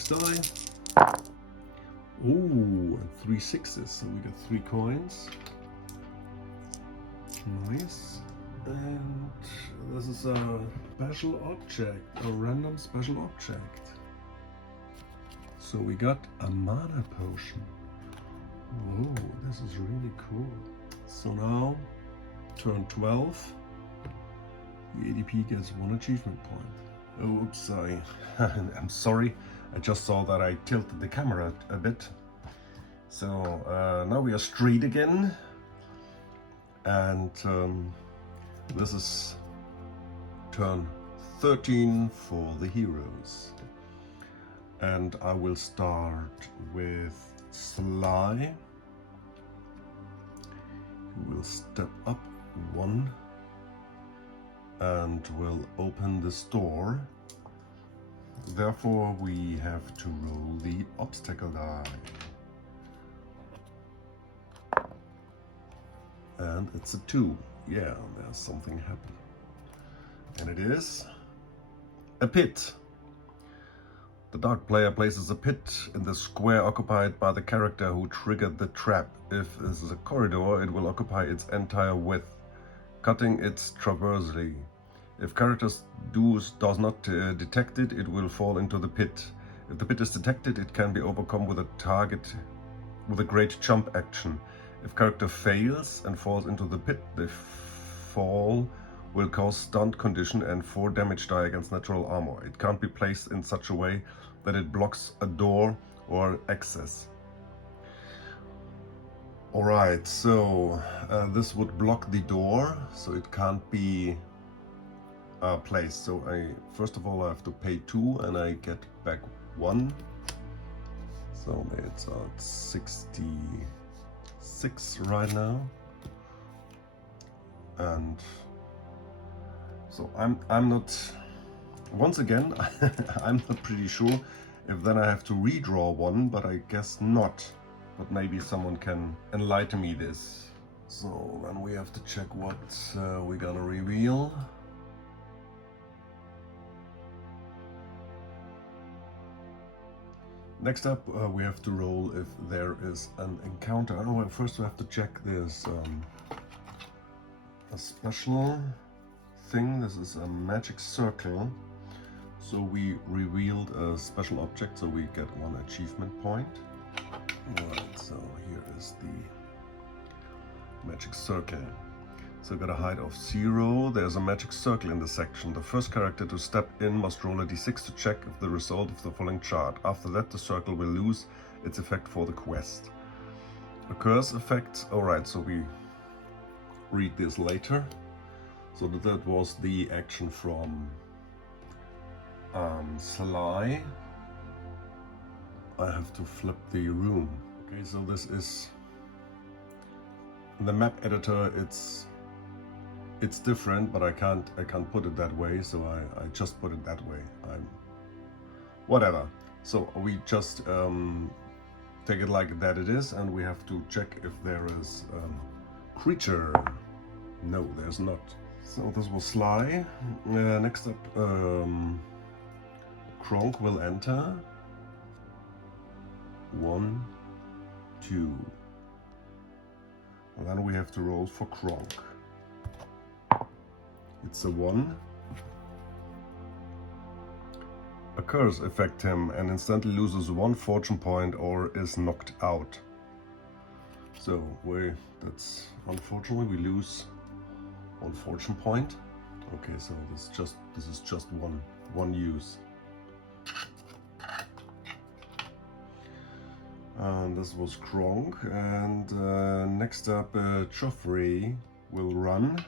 die. Oh, and 3 6s, so we got 3 coins. Nice. And this is a special object, a random special object. So we got a mana potion. Oh, this is really cool. So now, turn 12, the ADP gets 1 achievement point. Oh, oops, I'm sorry. I just saw that I tilted the camera a bit. So now we are straight again. And this is turn 13 for the heroes. And I will start with Sly. He will step up 1 and will open this door. Therefore, we have to roll the obstacle die. And it's a 2. Yeah, there's something happening. And it is a pit. The dark player places a pit in the square occupied by the character who triggered the trap. If this is a corridor, it will occupy its entire width, cutting it traversely. If character does not detect it, it will fall into the pit. If the pit is detected, it can be overcome with a great jump action. If character fails and falls into the pit, the fall will cause stunned condition and 4 damage die against natural armor. It can't be placed in such a way that it blocks a door or access. Alright, so this would block the door, so it can't be placed. So first of all I have to pay 2 and I get back 1. So it's at 66 right now. And so I'm not, once again, I'm not pretty sure if then I have to redraw 1, but I guess not. But maybe someone can enlighten me this. So then we have to check what we're gonna reveal. Next up, we have to roll if there is an encounter. Oh, well, first we have to check this a special thing. This is a magic circle. So we revealed a special object, so we get 1 achievement point. Alright, so here is the magic circle. So got a height of 0. There's a magic circle in the section. The first character to step in must roll a d6 to check if the result of the following chart. After that, the circle will lose its effect for the quest. Accursed effects. Alright, so we read this later. So that was the action from Sly. I have to flip the room. Okay, so this is in the map editor. It's different, but I can't put it that way, so I just put it that way. Whatever. So we just take it like that it is, and we have to check if there is creature. No, there's not. So this was Sly. Next up, Kronk will enter. 1, 2. And then we have to roll for Kronk. It's a 1. Accursed affect him and instantly loses 1 fortune point or is knocked out. So that's unfortunately we lose 1 fortune point. Okay, so this is just one use. And this was Kronk, and next up Joffrey will run.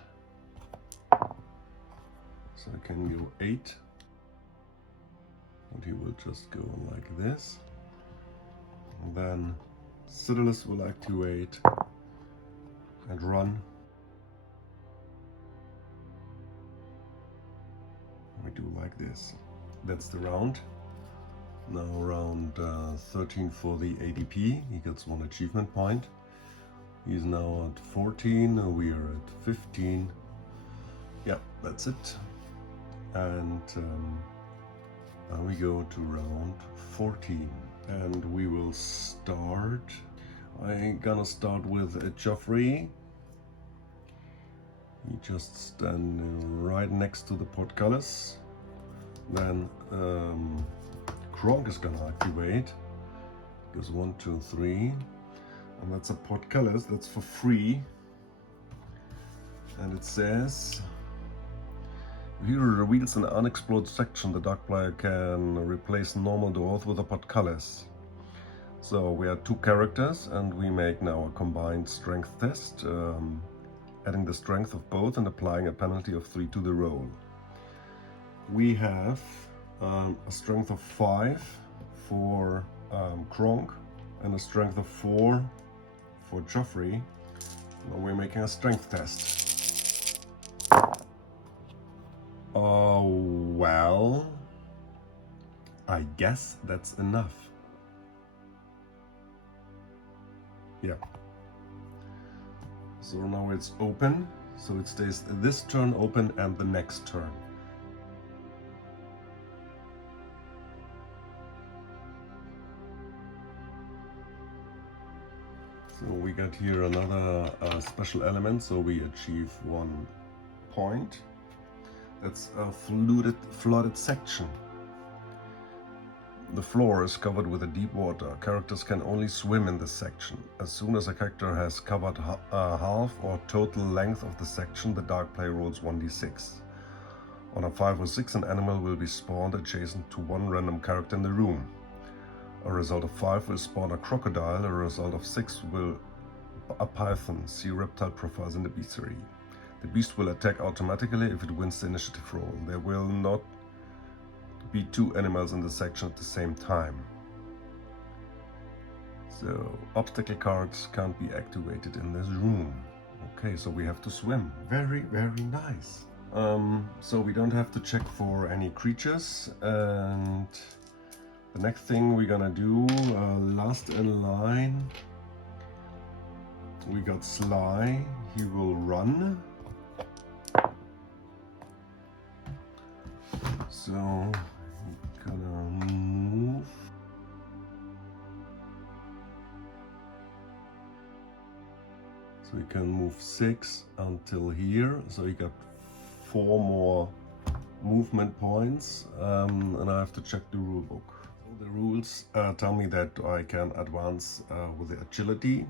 So I can go 8, and he will just go like this. And then Xiodulus will activate and run. We do like this. That's the round. Now round 13 for the ADP. He gets 1 achievement point. He's now at 14. We are at 15. Yeah, that's it. And now we go to round 14. And we will start. I'm gonna start with Joffrey. He just stands right next to the portcullis. Then Kronk is gonna activate. Goes 1, 2, 3, and that's a portcullis. That's for free. And it says, if hero reveals an unexplored section, the dark player can replace normal doors with a portcullis. So we are 2 characters, and we make now a combined strength test. adding the strength of both and applying a penalty of 3 to the roll. We have a strength of 5 for Kronk and a strength of 4 for Joffrey. Now we're making a strength test. Oh, well, I guess that's enough. Yeah. So now it's open, so it stays this turn open and the next turn. So we got here another special element, so we achieve 1 point. That's a flooded section. The floor is covered with a deep water. Characters can only swim in this section. As soon as a character has covered half or total length of the section, the dark player rolls 1d6. On a 5 or 6, an animal will be spawned adjacent to one random character in the room. A result of 5 will spawn a crocodile, a result of 6 will a python. See reptile profiles in the beast tree. The beast will attack automatically if it wins the initiative roll. There will not be 2 animals in the section at the same time. So obstacle cards can't be activated in this room. Okay, so we have to swim. Very, very nice. So we don't have to check for any creatures, and the next thing we're gonna do, last in line, we got Sly. He will run. So we're gonna move. So we can move 6 until here. So you got 4 more movement points, and I have to check the rule book. So the rules tell me that I can advance with the agility,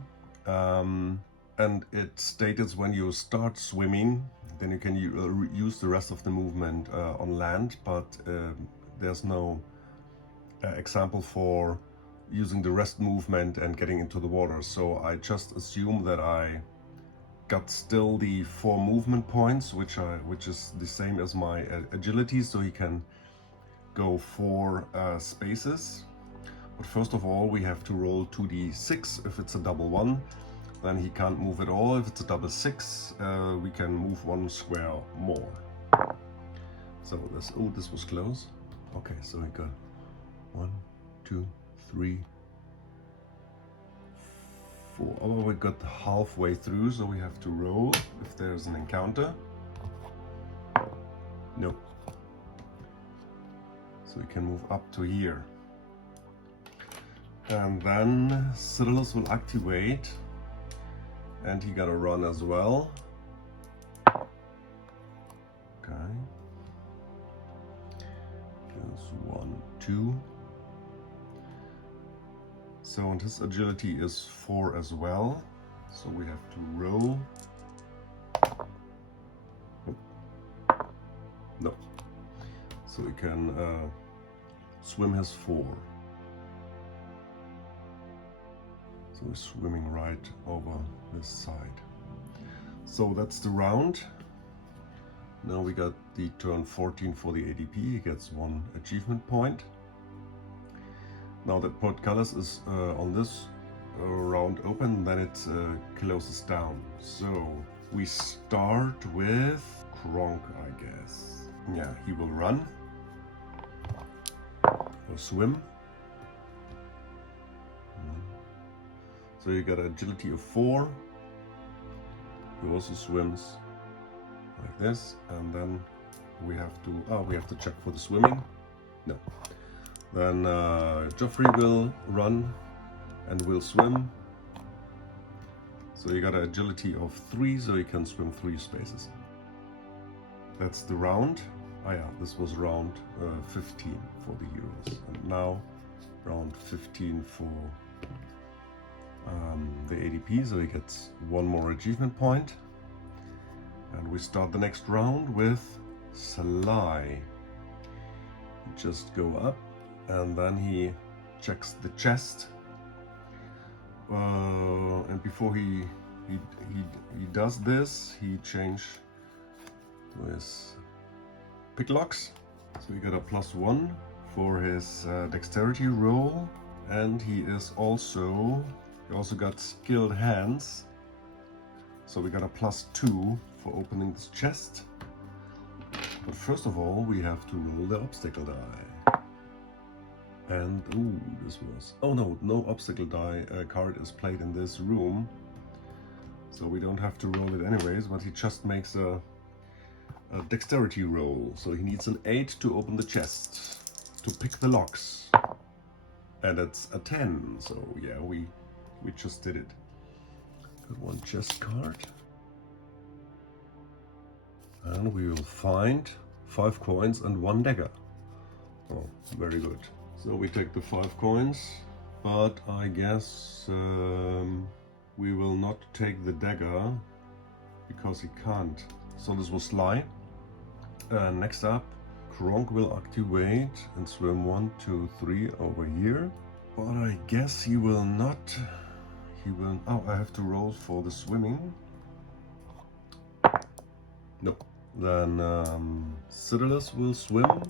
and it states when you start swimming, then you can use the rest of the movement on land, but there's no example for using the rest movement and getting into the water. So I just assume that I got still the 4 movement points, which is the same as my agility, so he can go 4 spaces. But first of all, we have to roll 2d6 if it's a double 1. Then he can't move at all. If it's a double 6, we can move 1 square more. So this was close. Okay, so we got 1, 2, 3, 4. Oh, we got halfway through, so we have to roll if there's an encounter. No. So we can move up to here. And then Xiodulus will activate, and he gotta run as well. Okay. There's 1, 2. So, and his agility is 4 as well. So we have to roll. No. So we can swim his 4. So we're swimming right over this side. So that's the round. Now we got the turn 14 for the ADP. He gets 1 achievement point. Now that portcullis is on this round open, then it closes down. So we start with Kronk, I guess. Yeah, he will run or swim. So you got agility of 4. He also swims like this, and then we have to check for the swimming. No. Then Joffrey will run and will swim. So you got an agility of 3, so you can swim 3 spaces. That's the round. Oh yeah, this was round 15 for the heroes, and now round 15 for the ADP, so he gets 1 more achievement point. And we start the next round with Sly. You just go up, and then he checks the chest. And before he he does this. He changed his picklocks, so he got a +1 for his dexterity roll, and he also got skilled hands, so we got a +2 for opening this chest. But first of all, we have to roll the obstacle die. And ooh, this was, oh no obstacle die card is played in this room, so we don't have to roll it anyways, but he just makes a dexterity roll, so he needs an 8 to open the chest, to pick the locks, and it's a 10, so yeah, we just did it. Got one chest card, and we will find 5 coins and 1 dagger. Oh, very good. So we take the 5 coins, but I guess we will not take the dagger because he can't. So this was Sly. Next up, Kronk will activate and swim 1, 2, 3 over here. But I guess he will not. He will. Oh, I have to roll for the swimming. No. Then Xiodulus will swim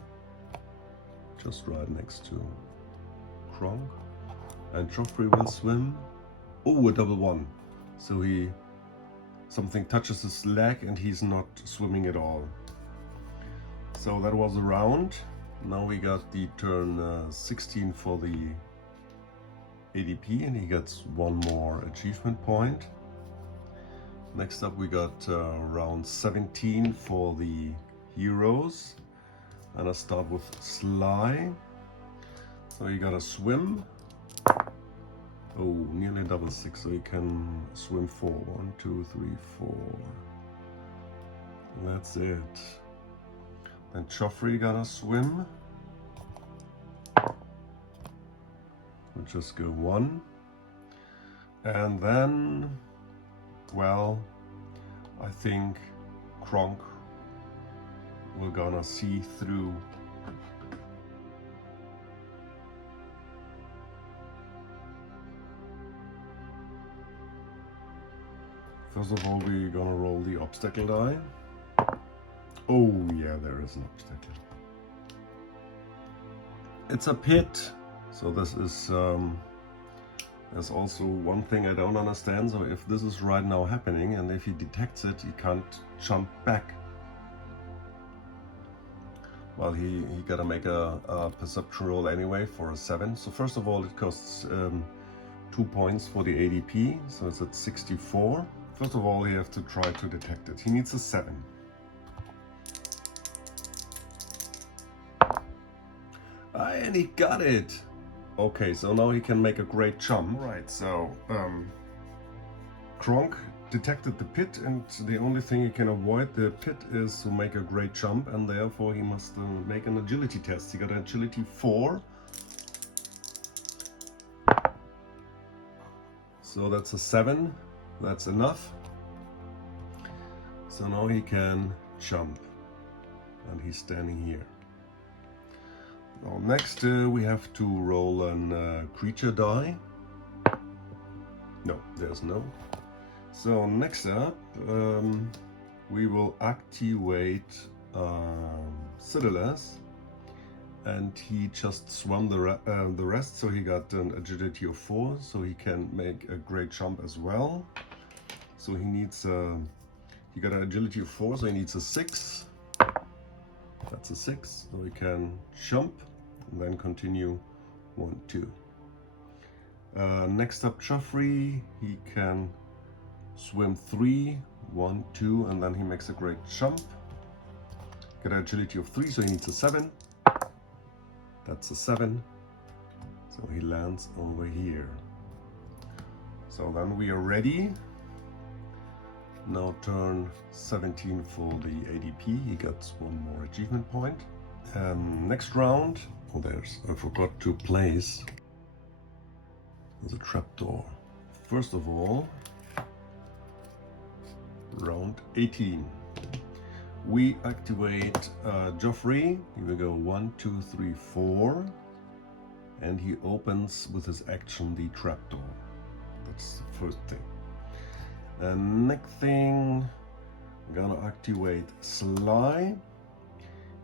just right next to Kronk, and Joffrey will swim. Oh, a double 1. So something touches his leg and he's not swimming at all. So that was a round. Now we got the turn 16 for the ADP, and he gets 1 more achievement point. Next up we got round 17 for the heroes, and I start with Sly. So he got a swim. Oh, nearly double 6, so he can swim 4. 1, 2, 3, 4. That's it. Then Joffrey got a swim. We'll just go 1. And then, well, I think Kronk will gonna see through. First of all, we're gonna roll the obstacle die. Oh yeah, there is an obstacle. It's a pit. So this is, there's also one thing I don't understand. So if this is right now happening, and if he detects it, he can't jump back. Well, he gotta make a perception roll anyway for a 7. So first of all, it costs 2 points for the ADP, so it's at 64. First of all, you have to try to detect it. He needs a 7. And he got it! Okay, so now he can make a great jump. Right, so Kronk detected the pit, and the only thing he can avoid the pit is to make a great jump, and therefore he must make an agility test. He got an agility 4. So that's a 7. That's enough. So now he can jump, and he's standing here. Now next we have to roll a creature die. No, there's no. So next up we will activate Xiodulus, and he just swam the rest, so he got an agility of 4, so he can make a great jump as well. So he needs he got an agility of 4, so he needs a 6. That's a 6, so he can jump and then continue 1, 2. Next up, Joffrey, he can swim 3, 1, 2, and then he makes a great jump. Got an agility of 3, so he needs a 7. That's a 7, so he lands over here. So then we are ready. Now turn 17 for the ADP, he gets 1 more achievement point. Next round, oh I forgot to place the trapdoor. First of all, round 18. We activate Joffrey, he will go 1, 2, 3, 4, and he opens with his action the trapdoor. That's the first thing. And next thing, I'm gonna activate Sly.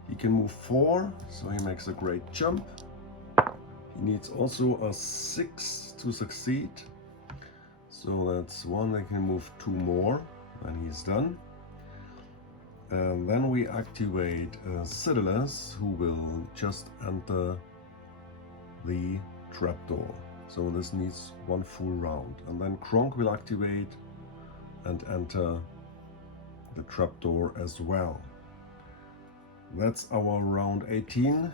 He can move 4, so he makes a great jump. He needs also a 6 to succeed. So that's 1, I can move 2 more, and he's done. And then we activate Xiodulus, who will just enter the trapdoor. So this needs 1 full round. And then Kronk will activate and enter the trapdoor as well. That's our round 18.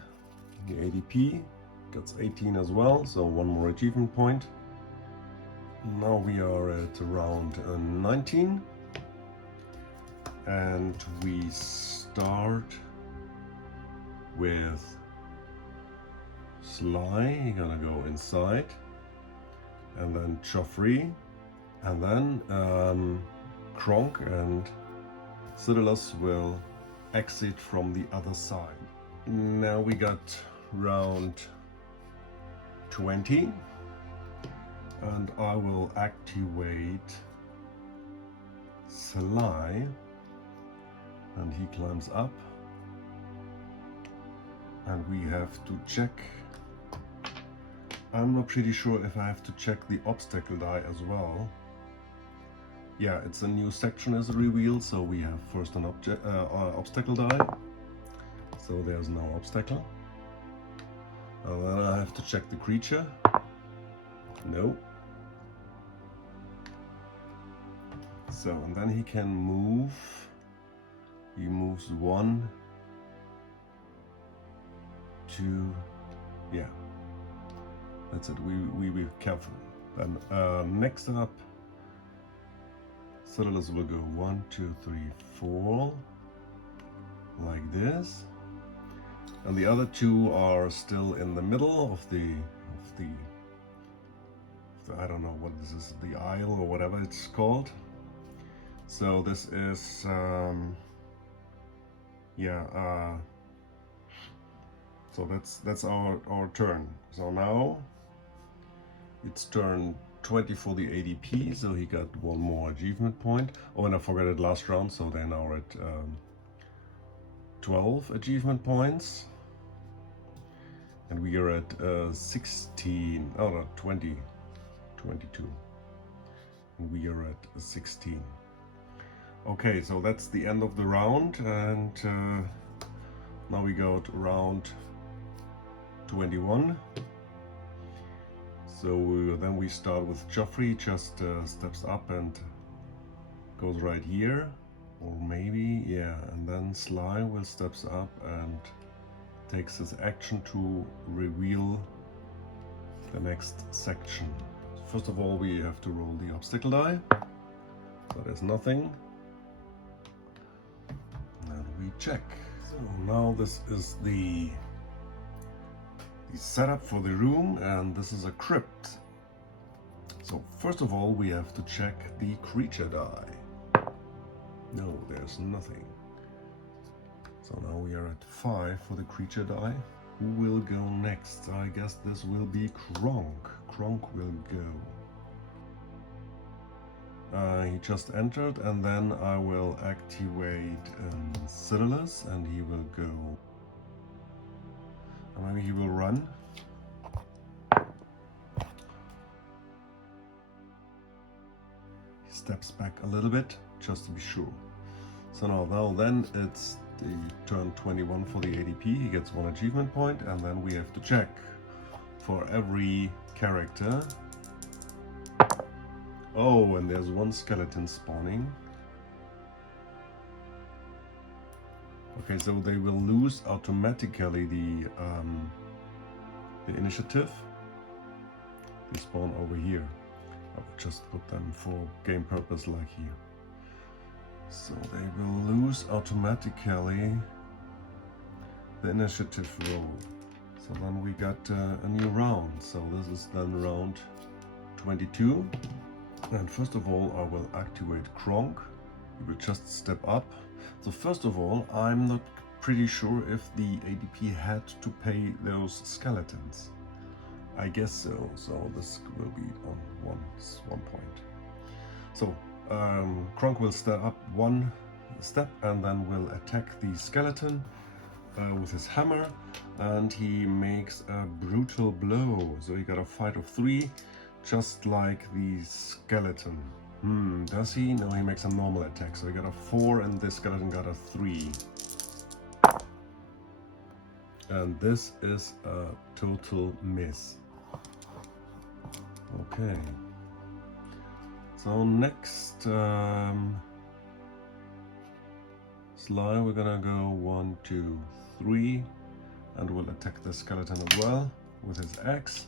The ADP gets 18 as well, so 1 more achievement point. Now we are at round 19. And we start with Sly. You're gonna go inside, and then Joffrey, and then Kronk and Xiodulus will exit from the other side. Now we got round 20, and I will activate Sly. And he climbs up, and we have to check. I'm not pretty sure if I have to check the obstacle die as well. Yeah, it's a new section is revealed, so we have first an obstacle die. So there's no obstacle. And then I have to check the creature. No. So, and then he can move. He moves 1, 2, yeah, that's it. We be careful. Then next up, Xiodulus will go 1, 2, 3, 4, like this, and the other 2 are still in the middle of the I don't know what this is, the aisle or whatever it's called. So this is. So that's our turn. So now it's turn 20 for the ADP, so he got 1 more achievement point. Oh, and I forgot it last round, so they're now at 12 achievement points. And we are at 16, oh no, 20, 22. And we are at 16. Okay, so that's the end of the round, and now we go to round 21. So then we start with Joffrey, just steps up and goes right here, or maybe, yeah, and then Sly will steps up and takes his action to reveal the next section. First of all, we have to roll the obstacle die, so there's nothing. We check. So now this is the setup for the room, and this is a crypt. So first of all, we have to check the creature die. No, there's nothing. So now we are at 5 for the creature die. Who will go next? I guess this will be Kronk. Kronk will go. He just entered, and then I will activate Xiodulus, and he will go. Maybe he will run. He steps back a little bit, just to be sure. So now then it's the turn 21 for the ADP. He gets 1 achievement point, and then we have to check for every character. Oh, and there's 1 skeleton spawning. Okay, so they will lose automatically the initiative. They spawn over here. I will just put them for game purpose like here. So they will lose automatically the initiative roll. So then we got a new round. So this is then round 22. And first of all, I will activate Kronk. He will just step up. So first of all, I'm not pretty sure if the ADP had to pay those skeletons. I guess so. So this will be on one point. So Kronk will step up one step and then will attack the skeleton with his hammer, and he makes a brutal blow. So he got a fight of 3, just like the skeleton. Does he? No, he makes a normal attack. So he got a 4 and this skeleton got a 3. And this is a total miss. Okay. So next, Sly, we're gonna go 1, 2, 3, and we'll attack the skeleton as well with his axe.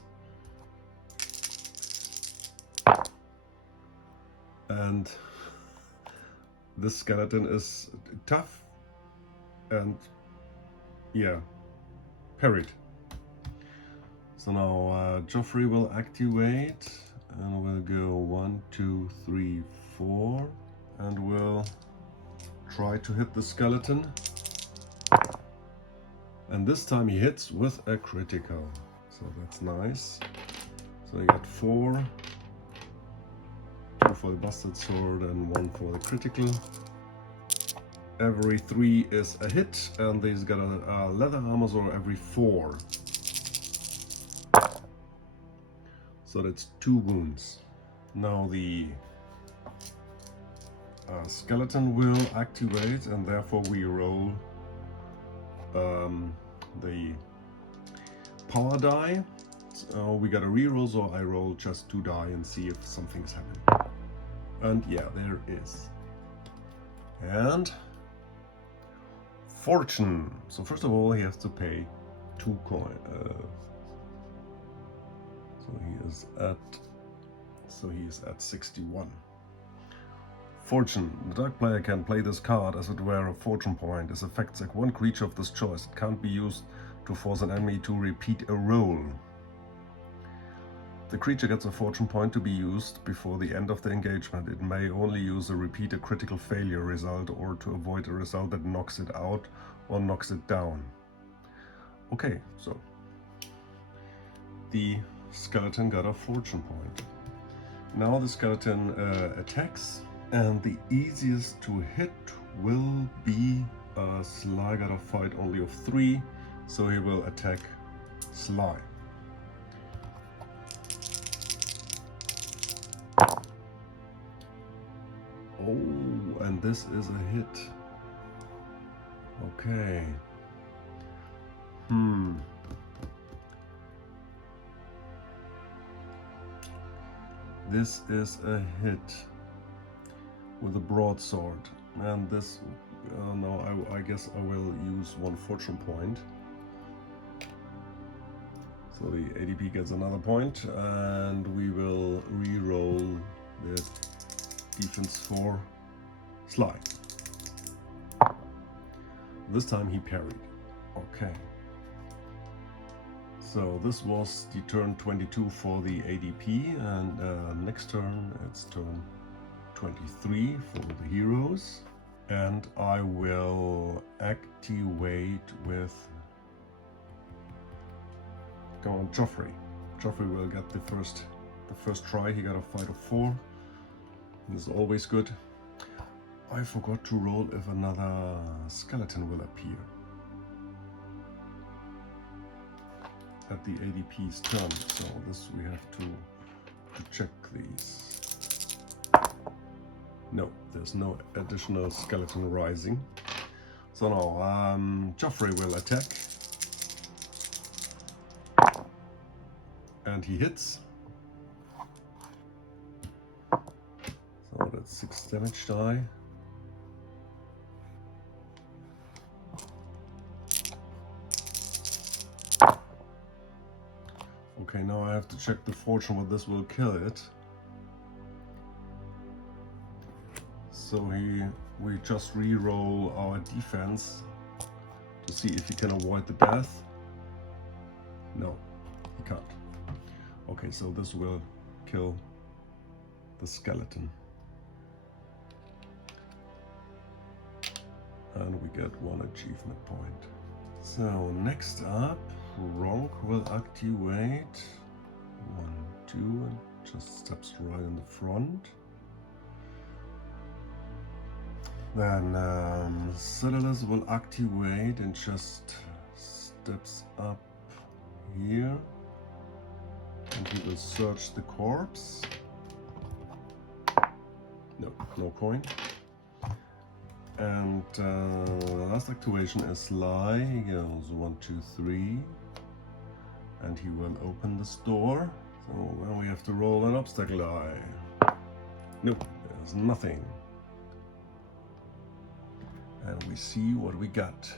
And this skeleton is tough and yeah, parried. So now Joffrey will activate and we'll go 1, 2, 3, 4, and we'll try to hit the skeleton. And this time he hits with a critical. So that's nice. So you got 4. 2 for the busted sword and 1 for the critical. Every 3 is a hit, and he's got a leather armor, so every 4. So that's 2 wounds. Now the skeleton will activate, and therefore we roll the power die. So we got a reroll, so I roll just 2 die and see if something's happening. And yeah, there is. And fortune. So first of all, he has to pay 2 coin. So he is at 61. Fortune. The dark player can play this card as it were a fortune point. This affects like 1 creature of this choice. It can't be used to force an enemy to repeat a roll. The creature gets a fortune point to be used before the end of the engagement. It may only use a repeat a critical failure result or to avoid a result that knocks it out or knocks it down. Okay, so the skeleton got a fortune point. Now the skeleton attacks, and the easiest to hit will be Sly. Got a fight only of 3, so he will attack Sly. Oh, and this is a hit. Okay. This is a hit with a broadsword, and this. No, I guess I will use 1 fortune point. So the ADP gets another point, and we will re-roll the defense for Sly. This time he parried. Okay. So this was the turn 22 for the ADP, and next turn it's turn 23 for the heroes. And I will activate with, come on, Joffrey. Joffrey will get the first try. He got a fight of 4. This is always good. I forgot to roll if another skeleton will appear at the ADP's turn. So this we have to check these. No, there's no additional skeleton rising. So now Joffrey will attack. And he hits. So that's 6 damage die. Okay, now I have to check the fortune, but this will kill it. So we just re-roll our defense to see if he can avoid the death. No, he can't. Okay, so this will kill the skeleton. And we get 1 achievement point. So next up, Kronk will activate 1, 2, and just steps right in the front. Then Xiodulus will activate and just steps up here, and he will search the corpse. No coin. And last activation is Sly. He goes 1, 2, 3, and he will open this door. So now we have to roll an obstacle die. Nope, there's nothing. And we see what we got.